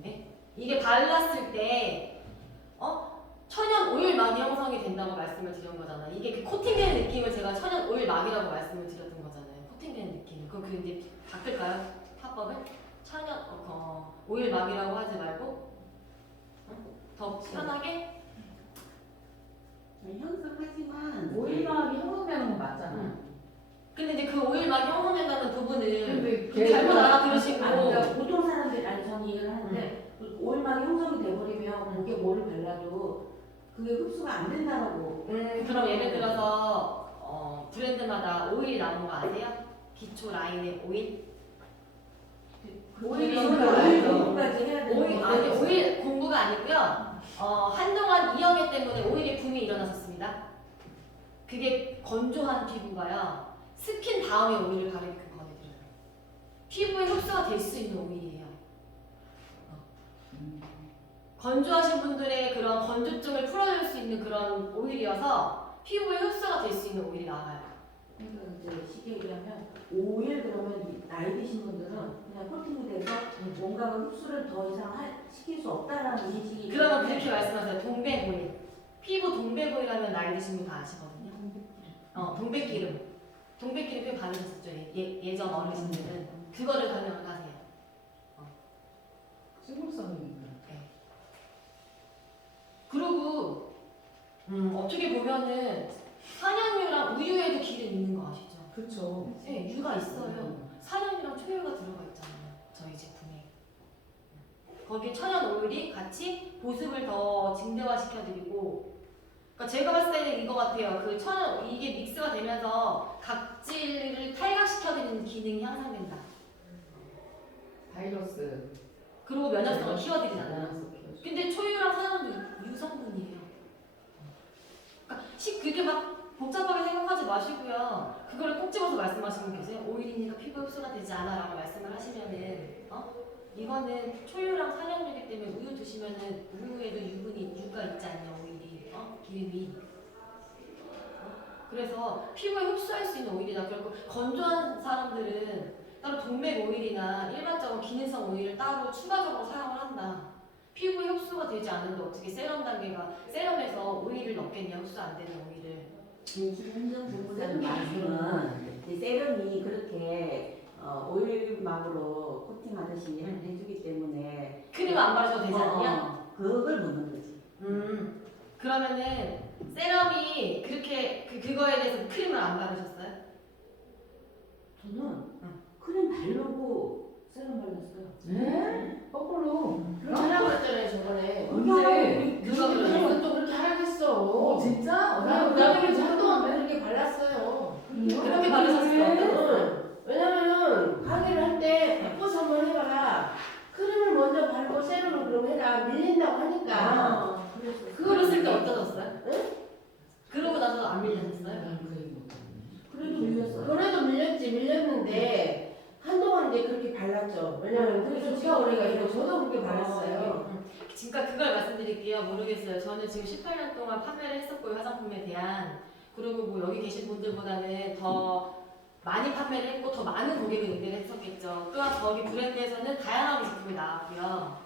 네? 이게 발랐을 때 천연 오일막이 형성이 된다고 말씀을 드린 거잖아요. 이게 그 코팅되는 느낌을 제가 천연 오일막이라고 말씀을 드렸던 거잖아요. 코팅되는 느낌. 그럼 그 이제 바꿀까요? 화법을? 천연 오일막이라고 하지 말고 더 편하게 형성하지만 오일막이 형성되는 건 맞잖아. 근데 이제 그 오일막이 형성된다는 부분을 근데 잘못 알아들으시고 그러니까 보통 사람들이 아니 저는 이해를 하는데 오일막이 형성이 돼버리면 목에 뭐를 발라도 그게 흡수가 안 된다라고. 그럼 예를 들어서 브랜드마다 오일이 나오는 거 아세요? 기초 라인의 오일? 오일이 공부가 아니죠. 공부까지 해야 되는 오일 건데. 아니 오일 공부가 아니고요. 한동안 이영애 때문에 오일에 붐이 일어났었습니다. 그게 건조한 피부가요. 스킨 다음에 오일을 바르게끔 권해드려요. 피부에 흡수가 될 수 있는 오일이에요. 건조하신 분들의 그런 건조증을 풀어줄 수 있는 그런 오일이어서 피부에 흡수가 될 수 있는 오일이 나와요. 그러니까 이제 쉽게 얘기하면 오일 그러면 나이 드신 분들은 그냥 코팅이 돼서 뭔가 흡수를 더 이상 시킬 수 없다라는 인식이. 그러면 그렇게 말씀하세요. 동백오일. 피부 동백오일하면 나이 드신 분 다 아시거든요. 동백기름. 동백기름 꽤 바르셨었죠. 예전 어르신들은. 그거를 설명을 하세요. 식물성이니까. 그리고 어떻게 보면은 산양유랑 우유에도 기름 있는 거 아시죠? 그렇죠. 네, 유가 있어요. 산양유랑 초유가 들어가 있잖아요. 저희 제품에. 거기에 천연 오일이 같이 보습을 더 증대화시켜드리고, 그러니까 제가 봤을 때는 이거 같아요. 그 천연 이게 믹스가 되면서 각질을 탈각시켜드리는 기능이 향상된다. 바이러스. 그리고 면역성을 키워드리잖아요. 면역성 키워주고. 근데 초유랑 산양도 유성분이에요. 그러니까 그게 막 복잡하게 생각하지 마시고요. 그거를 꼭 집어서 말씀하시는 분 계세요. 오일이니까 피부 흡수가 되지 않아라고 말씀을 하시면은 이거는 초유랑 산양유기 때문에 우유 드시면은 우유에도 유가 있지 않냐 오일이 기름이. 그래서 피부에 흡수할 수 있는 오일이다. 결국 건조한 사람들은 따로 동맥 오일이나 일반적으로 기능성 오일을 따로 추가적으로 사용을 한다. 피부에 흡수가 되지 않는데 어떻게 세럼 단계가 세럼에서 오일을 넣겠냐, 흡수 안 되는 오일을. 김순정 본부장님 말씀은 이 세럼이 그렇게 오일막으로 코팅하듯이 해주기 때문에 크림 안 바르셔도 되지 않냐? 그걸 묻는 거지. 그러면은 세럼이 그렇게 그거에 대해서 크림을 안 바르셨어요? 저는 크림 바르고 세럼 발랐어요. 네? 거꾸로. 하라고 했잖아요 저번에. 언제? 누가 그러셨어요? 그래서 또 그렇게 하라고 했어. 진짜? 나 그래서 한동안 그렇게 발랐어요. 그렇게 바르셨어요? 왜냐면은 가게를 할 때 바꿔서 한번 해봐라. 크림을 먼저 바르고 세럼을 그럼 해라. 밀린다고 하니까. 그랬을 때 어떠셨어요? 그러고 나서 안 밀리셨어요? 그래도 밀렸어요. 그래도 밀렸는데 한동안 이제 그렇게 발랐죠. 왜냐면 그게 좋다 오래가 있고 저도 그렇게 발랐어요. 그러니까 그걸 말씀드릴게요. 모르겠어요. 저는 지금 18년 동안 판매를 했었고요. 화장품에 대한. 그리고 뭐 여기 계신 분들보다는 더 많이 판매를 했고 더 많은 고객을 응대를 했었겠죠. 또한 거기 브랜드에서는 다양한 제품이 나왔고요.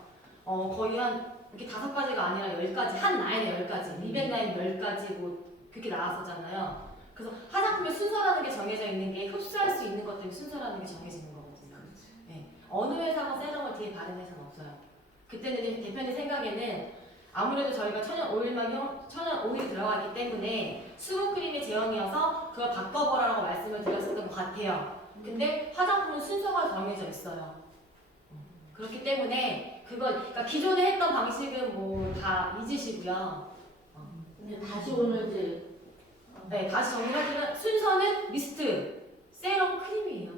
거의 한 이렇게 5가지가 아니라 10가지, 한 라인에 10가지, 200라인 10가지 뭐 그렇게 나왔었잖아요. 그래서 화장품의 순서라는 게 정해져 있는 게 흡수할 수 있는 것들이 순서라는 게 정해져 있는 거거든요. 네. 어느 회사가 세럼을 뒤에 바른 회사는 없어요. 그때는 이제 대표님 생각에는 아무래도 저희가 천연 오일이 들어가기 때문에 수분 크림의 제형이어서 그걸 바꿔보라고 말씀을 드렸었던 것 같아요. 근데 화장품은 순서가 정해져 있어요. 그렇기 때문에 그러니까 기존에 했던 방식은 뭐 다 잊으시고요. 근데 다시 오늘 이제 네, 다시 정리하지만 순서는 미스트, 세럼, 크림이에요.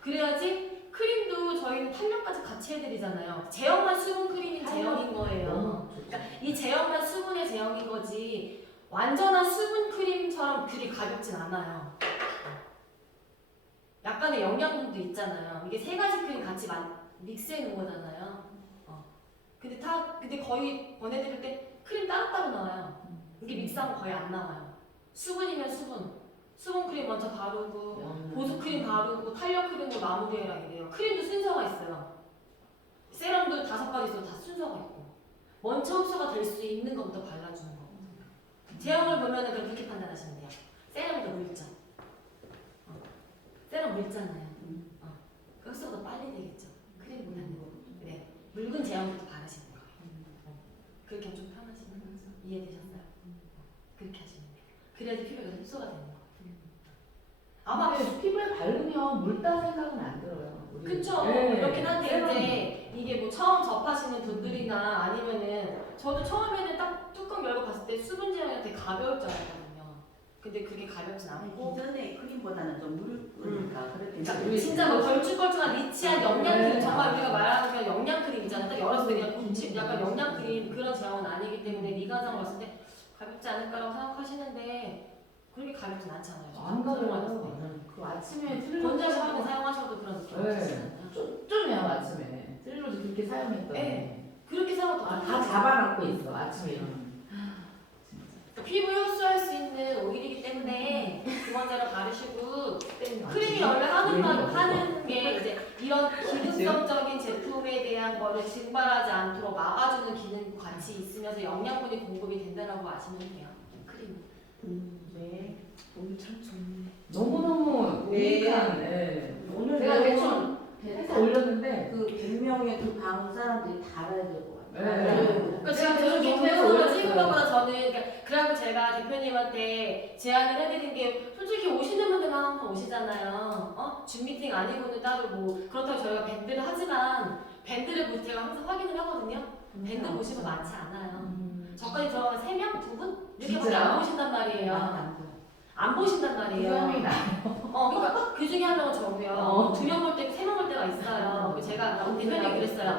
그래야지 크림도 저희는 탄력까지 같이 해드리잖아요. 제형만 수분 크림인 제형인 거예요. 그러니까 이 제형만 수분의 제형인 거지 완전한 수분 크림처럼 그리 가볍진 않아요. 약간의 영양분도 있잖아요. 이게 3가지 크림 같이 믹스해 놓은 거잖아요. 근데 거의 보내드릴 때 크림 따로따로 나와요. 이게 믹스하면 거의 안 나와요. 수분이면 수분 크림 먼저 바르고 보습 크림 바르고 탄력 크림으로 마무리해라 이래요. 크림도 순서가 있어요. 세럼도 5가지 있어도 다 순서가 있고 먼저 흡수가 될 수 있는 것부터 발라주는 거. 제형을 보면은 그렇게 판단하시면 돼요. 세럼이 더 묽죠. 세럼 묽잖아요. 그 흡수가 더 빨리 되겠죠. 크림보다는. 네. 묽은 제형부터 바르시는 거예요. 그렇게 하면 좀 편하시는 거죠. 이해되셨어요? 그렇게 하시면 돼요. 그래야지 피부가 흡수가 되는 거예요. 아마 피부에 바르면 묽다 생각은 안 들어요. 우리. 그쵸. 네. 그렇긴 한데 이제 이게 뭐 처음 접하시는 분들이나 아니면은 저도 처음에는 딱 뚜껑 열고 봤을 때 수분 제형이 되게 가벼울 줄 알았거든요. 근데 그게 가볍진 않고 기존의 크림보다는 좀 묽으니까 그렇게 그러니까 진짜 뭐 걸쭉걸쭉한 리치한 영양크림 정말 우리가 말하는 그냥 영양크림 있잖아. 딱 열었을 때 그냥 약간 영양크림 그런 제형은 아니기 때문에 미간상을 봤을 때 가볍지 않을까라고 생각하시는데 그렇게 가볍진 않잖아요. 안 가져가요. 그 아침에 트릴로지 건조하게 하고 사용하셔도 그런 느낌 네. 없지 않아요? 쫀쫀해요 아침에. 트릴로지 그렇게 사용했더니. 네. 그렇게 사용도 다 잡아놓고 있어 아침에 일어나면. 피부에 흡수할 수 있는 오일이기 때문에 기본적으로 바르시고 크림이 원래 하는 게 이제 이런 기능성적인 제품에 대한 거를 증발하지 않도록 막아주는 기능도 같이 있으면서 영양분이 공급이 된다라고 아시면 돼요. 크림. 네. 오늘 참 좋네. 너무너무 네. 유익한. 네. 오늘 제가 내가 대충 해서 올렸는데. 그 100명의 그 방 사람들이 다 알아야 될 것 같아. 네. 그러니까 지금 저렇게 동영상을 찍은 것보다 저는 그래갖고 제가 대표님한테 제안을 해드린 게 솔직히 오시는 분들만 항상 오시잖아요. 줌 미팅 아니고는 따로 뭐 그렇다고 저희가 밴드를 하지만 밴드를 제가 항상 확인을 하거든요. 밴드 보시면 많지 않아요. 저까지 들어가면 3명? 2분? 이렇게밖에 진짜요? 안 보신단 말이에요. 안 보신단 말이에요. 부담이 나. 그러니까 그 중에 한 명은 저고요. 2명 볼 때, 3명 볼 때가 있어요. 그래서 제가 대표님이 그랬어요.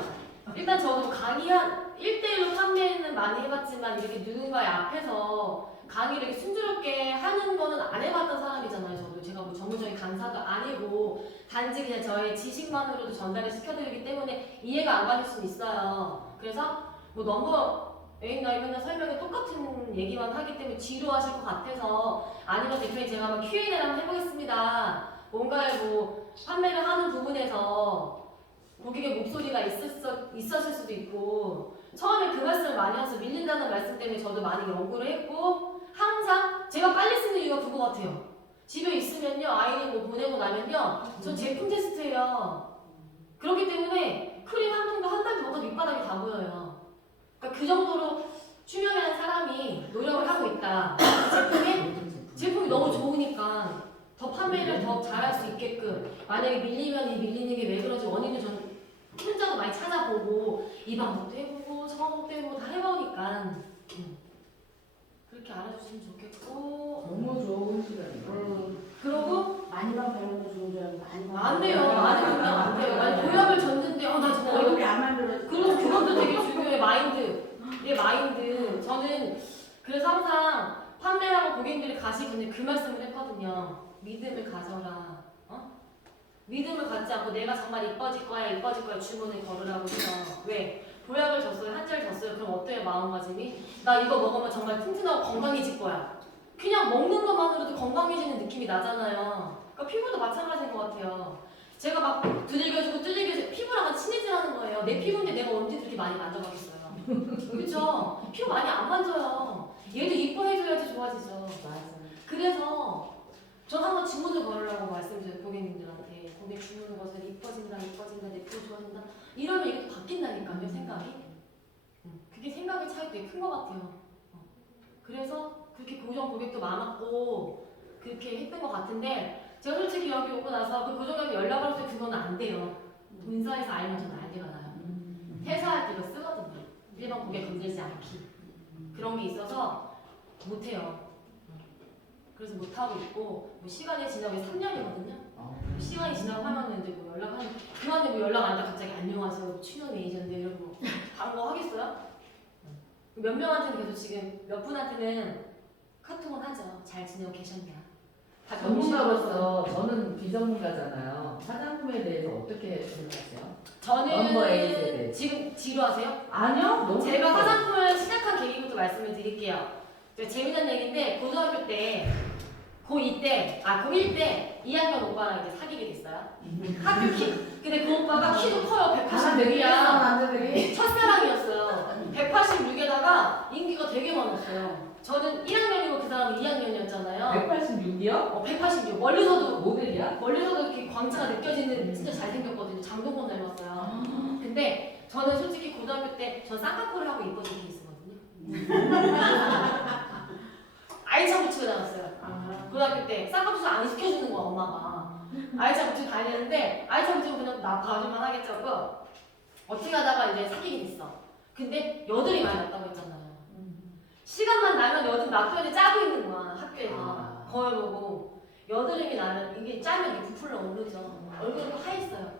일단 저도 강의 한 1대1로 판매는 많이 해봤지만 이렇게 누군가의 앞에서 강의를 이렇게 순조롭게 하는 거는 안 해봤던 사람이잖아요. 저도 제가 뭐 전문적인 강사도 아니고 단지 그냥 저의 지식만으로도 전달을 시켜드리기 때문에 이해가 안 가실 수는 있어요. 그래서 뭐 넘버 A나 맨날 설명이 똑같은 얘기만 하기 때문에 지루하실 것 같아서 아니면 대표님 제가 한번 Q&A를 한번 해보겠습니다. 뭔가에 뭐 판매를 하는 부분에서 고객의 목소리가 있었을 수도 있고 처음에 그 말씀을 많이 하셔서 밀린다는 말씀 때문에 저도 많이 연구를 했고 항상 제가 빨리 쓰는 이유가 그거 같아요. 집에 있으면요 아이는 뭐 보내고 나면요 전 제품 테스트예요. 그렇기 때문에 크림 한 통도 한 달도 먹어도 밑바닥이 다 보여요. 그러니까 그 정도로 투명한 사람이 노력을 하고 있다. 제품이 너무 좋으니까 더 판매를 더 잘할 수 있게끔 만약에 밀리면 이 밀리는 게 왜 그런지 원인을 저는 혼자도 많이 찾아보고 이 방법도 해보고 저 방법도 해보고 다 해보니까 그렇게 알아주시면 좋겠고 너무 좋은 시간이에요. 그러고 많이만 배우는 거 좋은 줄 알고 많이만 안 돼요. 많이 보면 안 돼요. 만약 도약을 줬는데 나 진짜 이거 얼굴이 안 만들어져. 그리고 그것도 되게 중요해. 마인드. 내 마인드. 저는 그래서 항상 판매하고 고객님들이 가시기 전에 그 말씀을 했거든요. 믿음을 가져라. 믿음을 갖지 않고 내가 정말 이뻐질 거야 주문을 걸으라고 해요. 왜? 보약을 줬어요. 한 달 줬어요. 그럼 어때요? 마음가짐이? 나 이거 먹으면 정말 튼튼하고 건강해질 거야. 그냥 먹는 것만으로도 건강해지는 느낌이 나잖아요. 그러니까 피부도 마찬가지인 것 같아요. 제가 막 두들겨주고 피부랑 친해지라는 거예요. 내 피부인데 내가 언제 그렇게 많이 만져봤겠어요. 그쵸? 피부 많이 안 만져요. 얘도 이뻐해줘야지 좋아지죠. 맞아. 그래서 전 항상 주문을 걸으라고 말씀드려요. 고객님들한테. 고객 주문을 걸어서 이뻐진다 내 피부 좋아진다 이러면 이게 또 바뀐다니까요. 생각이. 그게 생각의 차이 되게 큰 것 같아요. 그래서 그렇게 고정 고객도 많았고 그렇게 했던 것 같은데 제가 솔직히 여기 오고 나서 그 고정한테 연락을 해서 그건 안 돼요. 본사에서 알면 전 난리가 나요. 퇴사할 때 이거 쓰거든요. 일반 고객 건들지 않기. 그런 게 있어서 못해요. 그래서 못하고 있고 뭐 시간이 지나고 3년이거든요. 시간이 지나고 하면은 이제 뭐 연락하는 그만에 뭐 연락 안 돼 갑자기 안녕하세요 출연 매니저인데 이러고 뭐 다른 거 하겠어요? 몇 명한테는 계속 지금 몇 분한테는 카톡은 하죠. 잘 지내고 계셨냐? 다 전문가로서 저는 비전문가잖아요. 화장품에 대해서 어떻게 생각하세요? 넘버 에잇에 저는 대해서. 지금 지루하세요? 아니요. 너무 제가 좋아요. 화장품을 시작한 계기부터 말씀을 드릴게요. 재미난 얘기인데 고등학교 때 고2 때, 고1 때 2학년 오빠랑 이제 사귀게 됐어요. 학교 키. 근데 그 오빠가 키도 커요. 186이야. 남자들이 첫사랑이었어요. 186에다가 인기가 되게 많았어요. 저는 1학년이고 그 사람은 2학년이었잖아요. 186이요? 186. 멀리서도 모델이야? 이렇게 광채가 느껴지는 진짜 잘생겼거든요. 장동건 닮았어요. 근데 저는 솔직히 고등학교 때 전 쌍꺼풀을 하고 이뻐진 케이스거든요. 알차 붙이고 다녔어요. 고등학교 때 쌍꺼풀 안 시켜주는 거야 엄마가. 알차 붙이고 다니는데 알차 붙이고 그냥 나 봐줄만 하겠죠. 어떻게 하다가 이제 사귀게 됐어. 근데 여드름이 많이 났다고 했잖아요. 시간만 나면 여드름 놔둬야지 짜고 있는 거야 학교에서. 거울 보고 여드름이 나면 이게 짜면 이게 부풀러 오르죠. 얼굴이 또 하얘어요.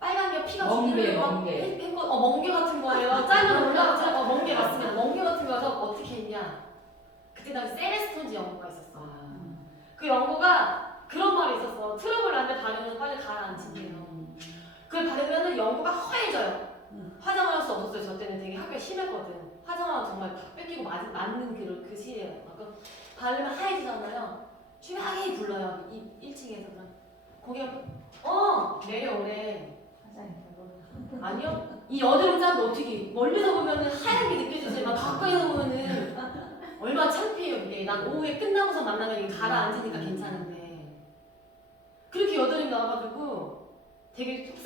빨간 게 피가 멍게, 주르륵 멍게. 멍게 같은 거예요. 짜면 올라가서 멍게 맞습니다. 멍게 같은 거여서 어떻게 했냐? 그때 당시 세레스톤즈 연고가 있었어. 그 연고가 그런 말이 있었어. 트러블 난데 바르면 빨리 가라앉힌대요. 그걸 바르면은 연고가 허해져요. 화장을 할 수 없었어요. 저 때는 되게 학교에 심했거든. 화장하면 정말 다 뺏기고 맞는 그 시기예요. 아까 바르면 하얘지잖아요. 춤하게 불러요. 1층에서. 거기가 내려오래. 아니요. 이 여드름 짠도 어떻게 멀리서 보면은 하얀 게 느껴지지만 가까이서 보면은 얼마나 창피해요 이게. 난 오후에 끝나고서 만나면 이게 가라앉으니까 괜찮은데 그렇게 여드름이 나와가지고 되게 속상해.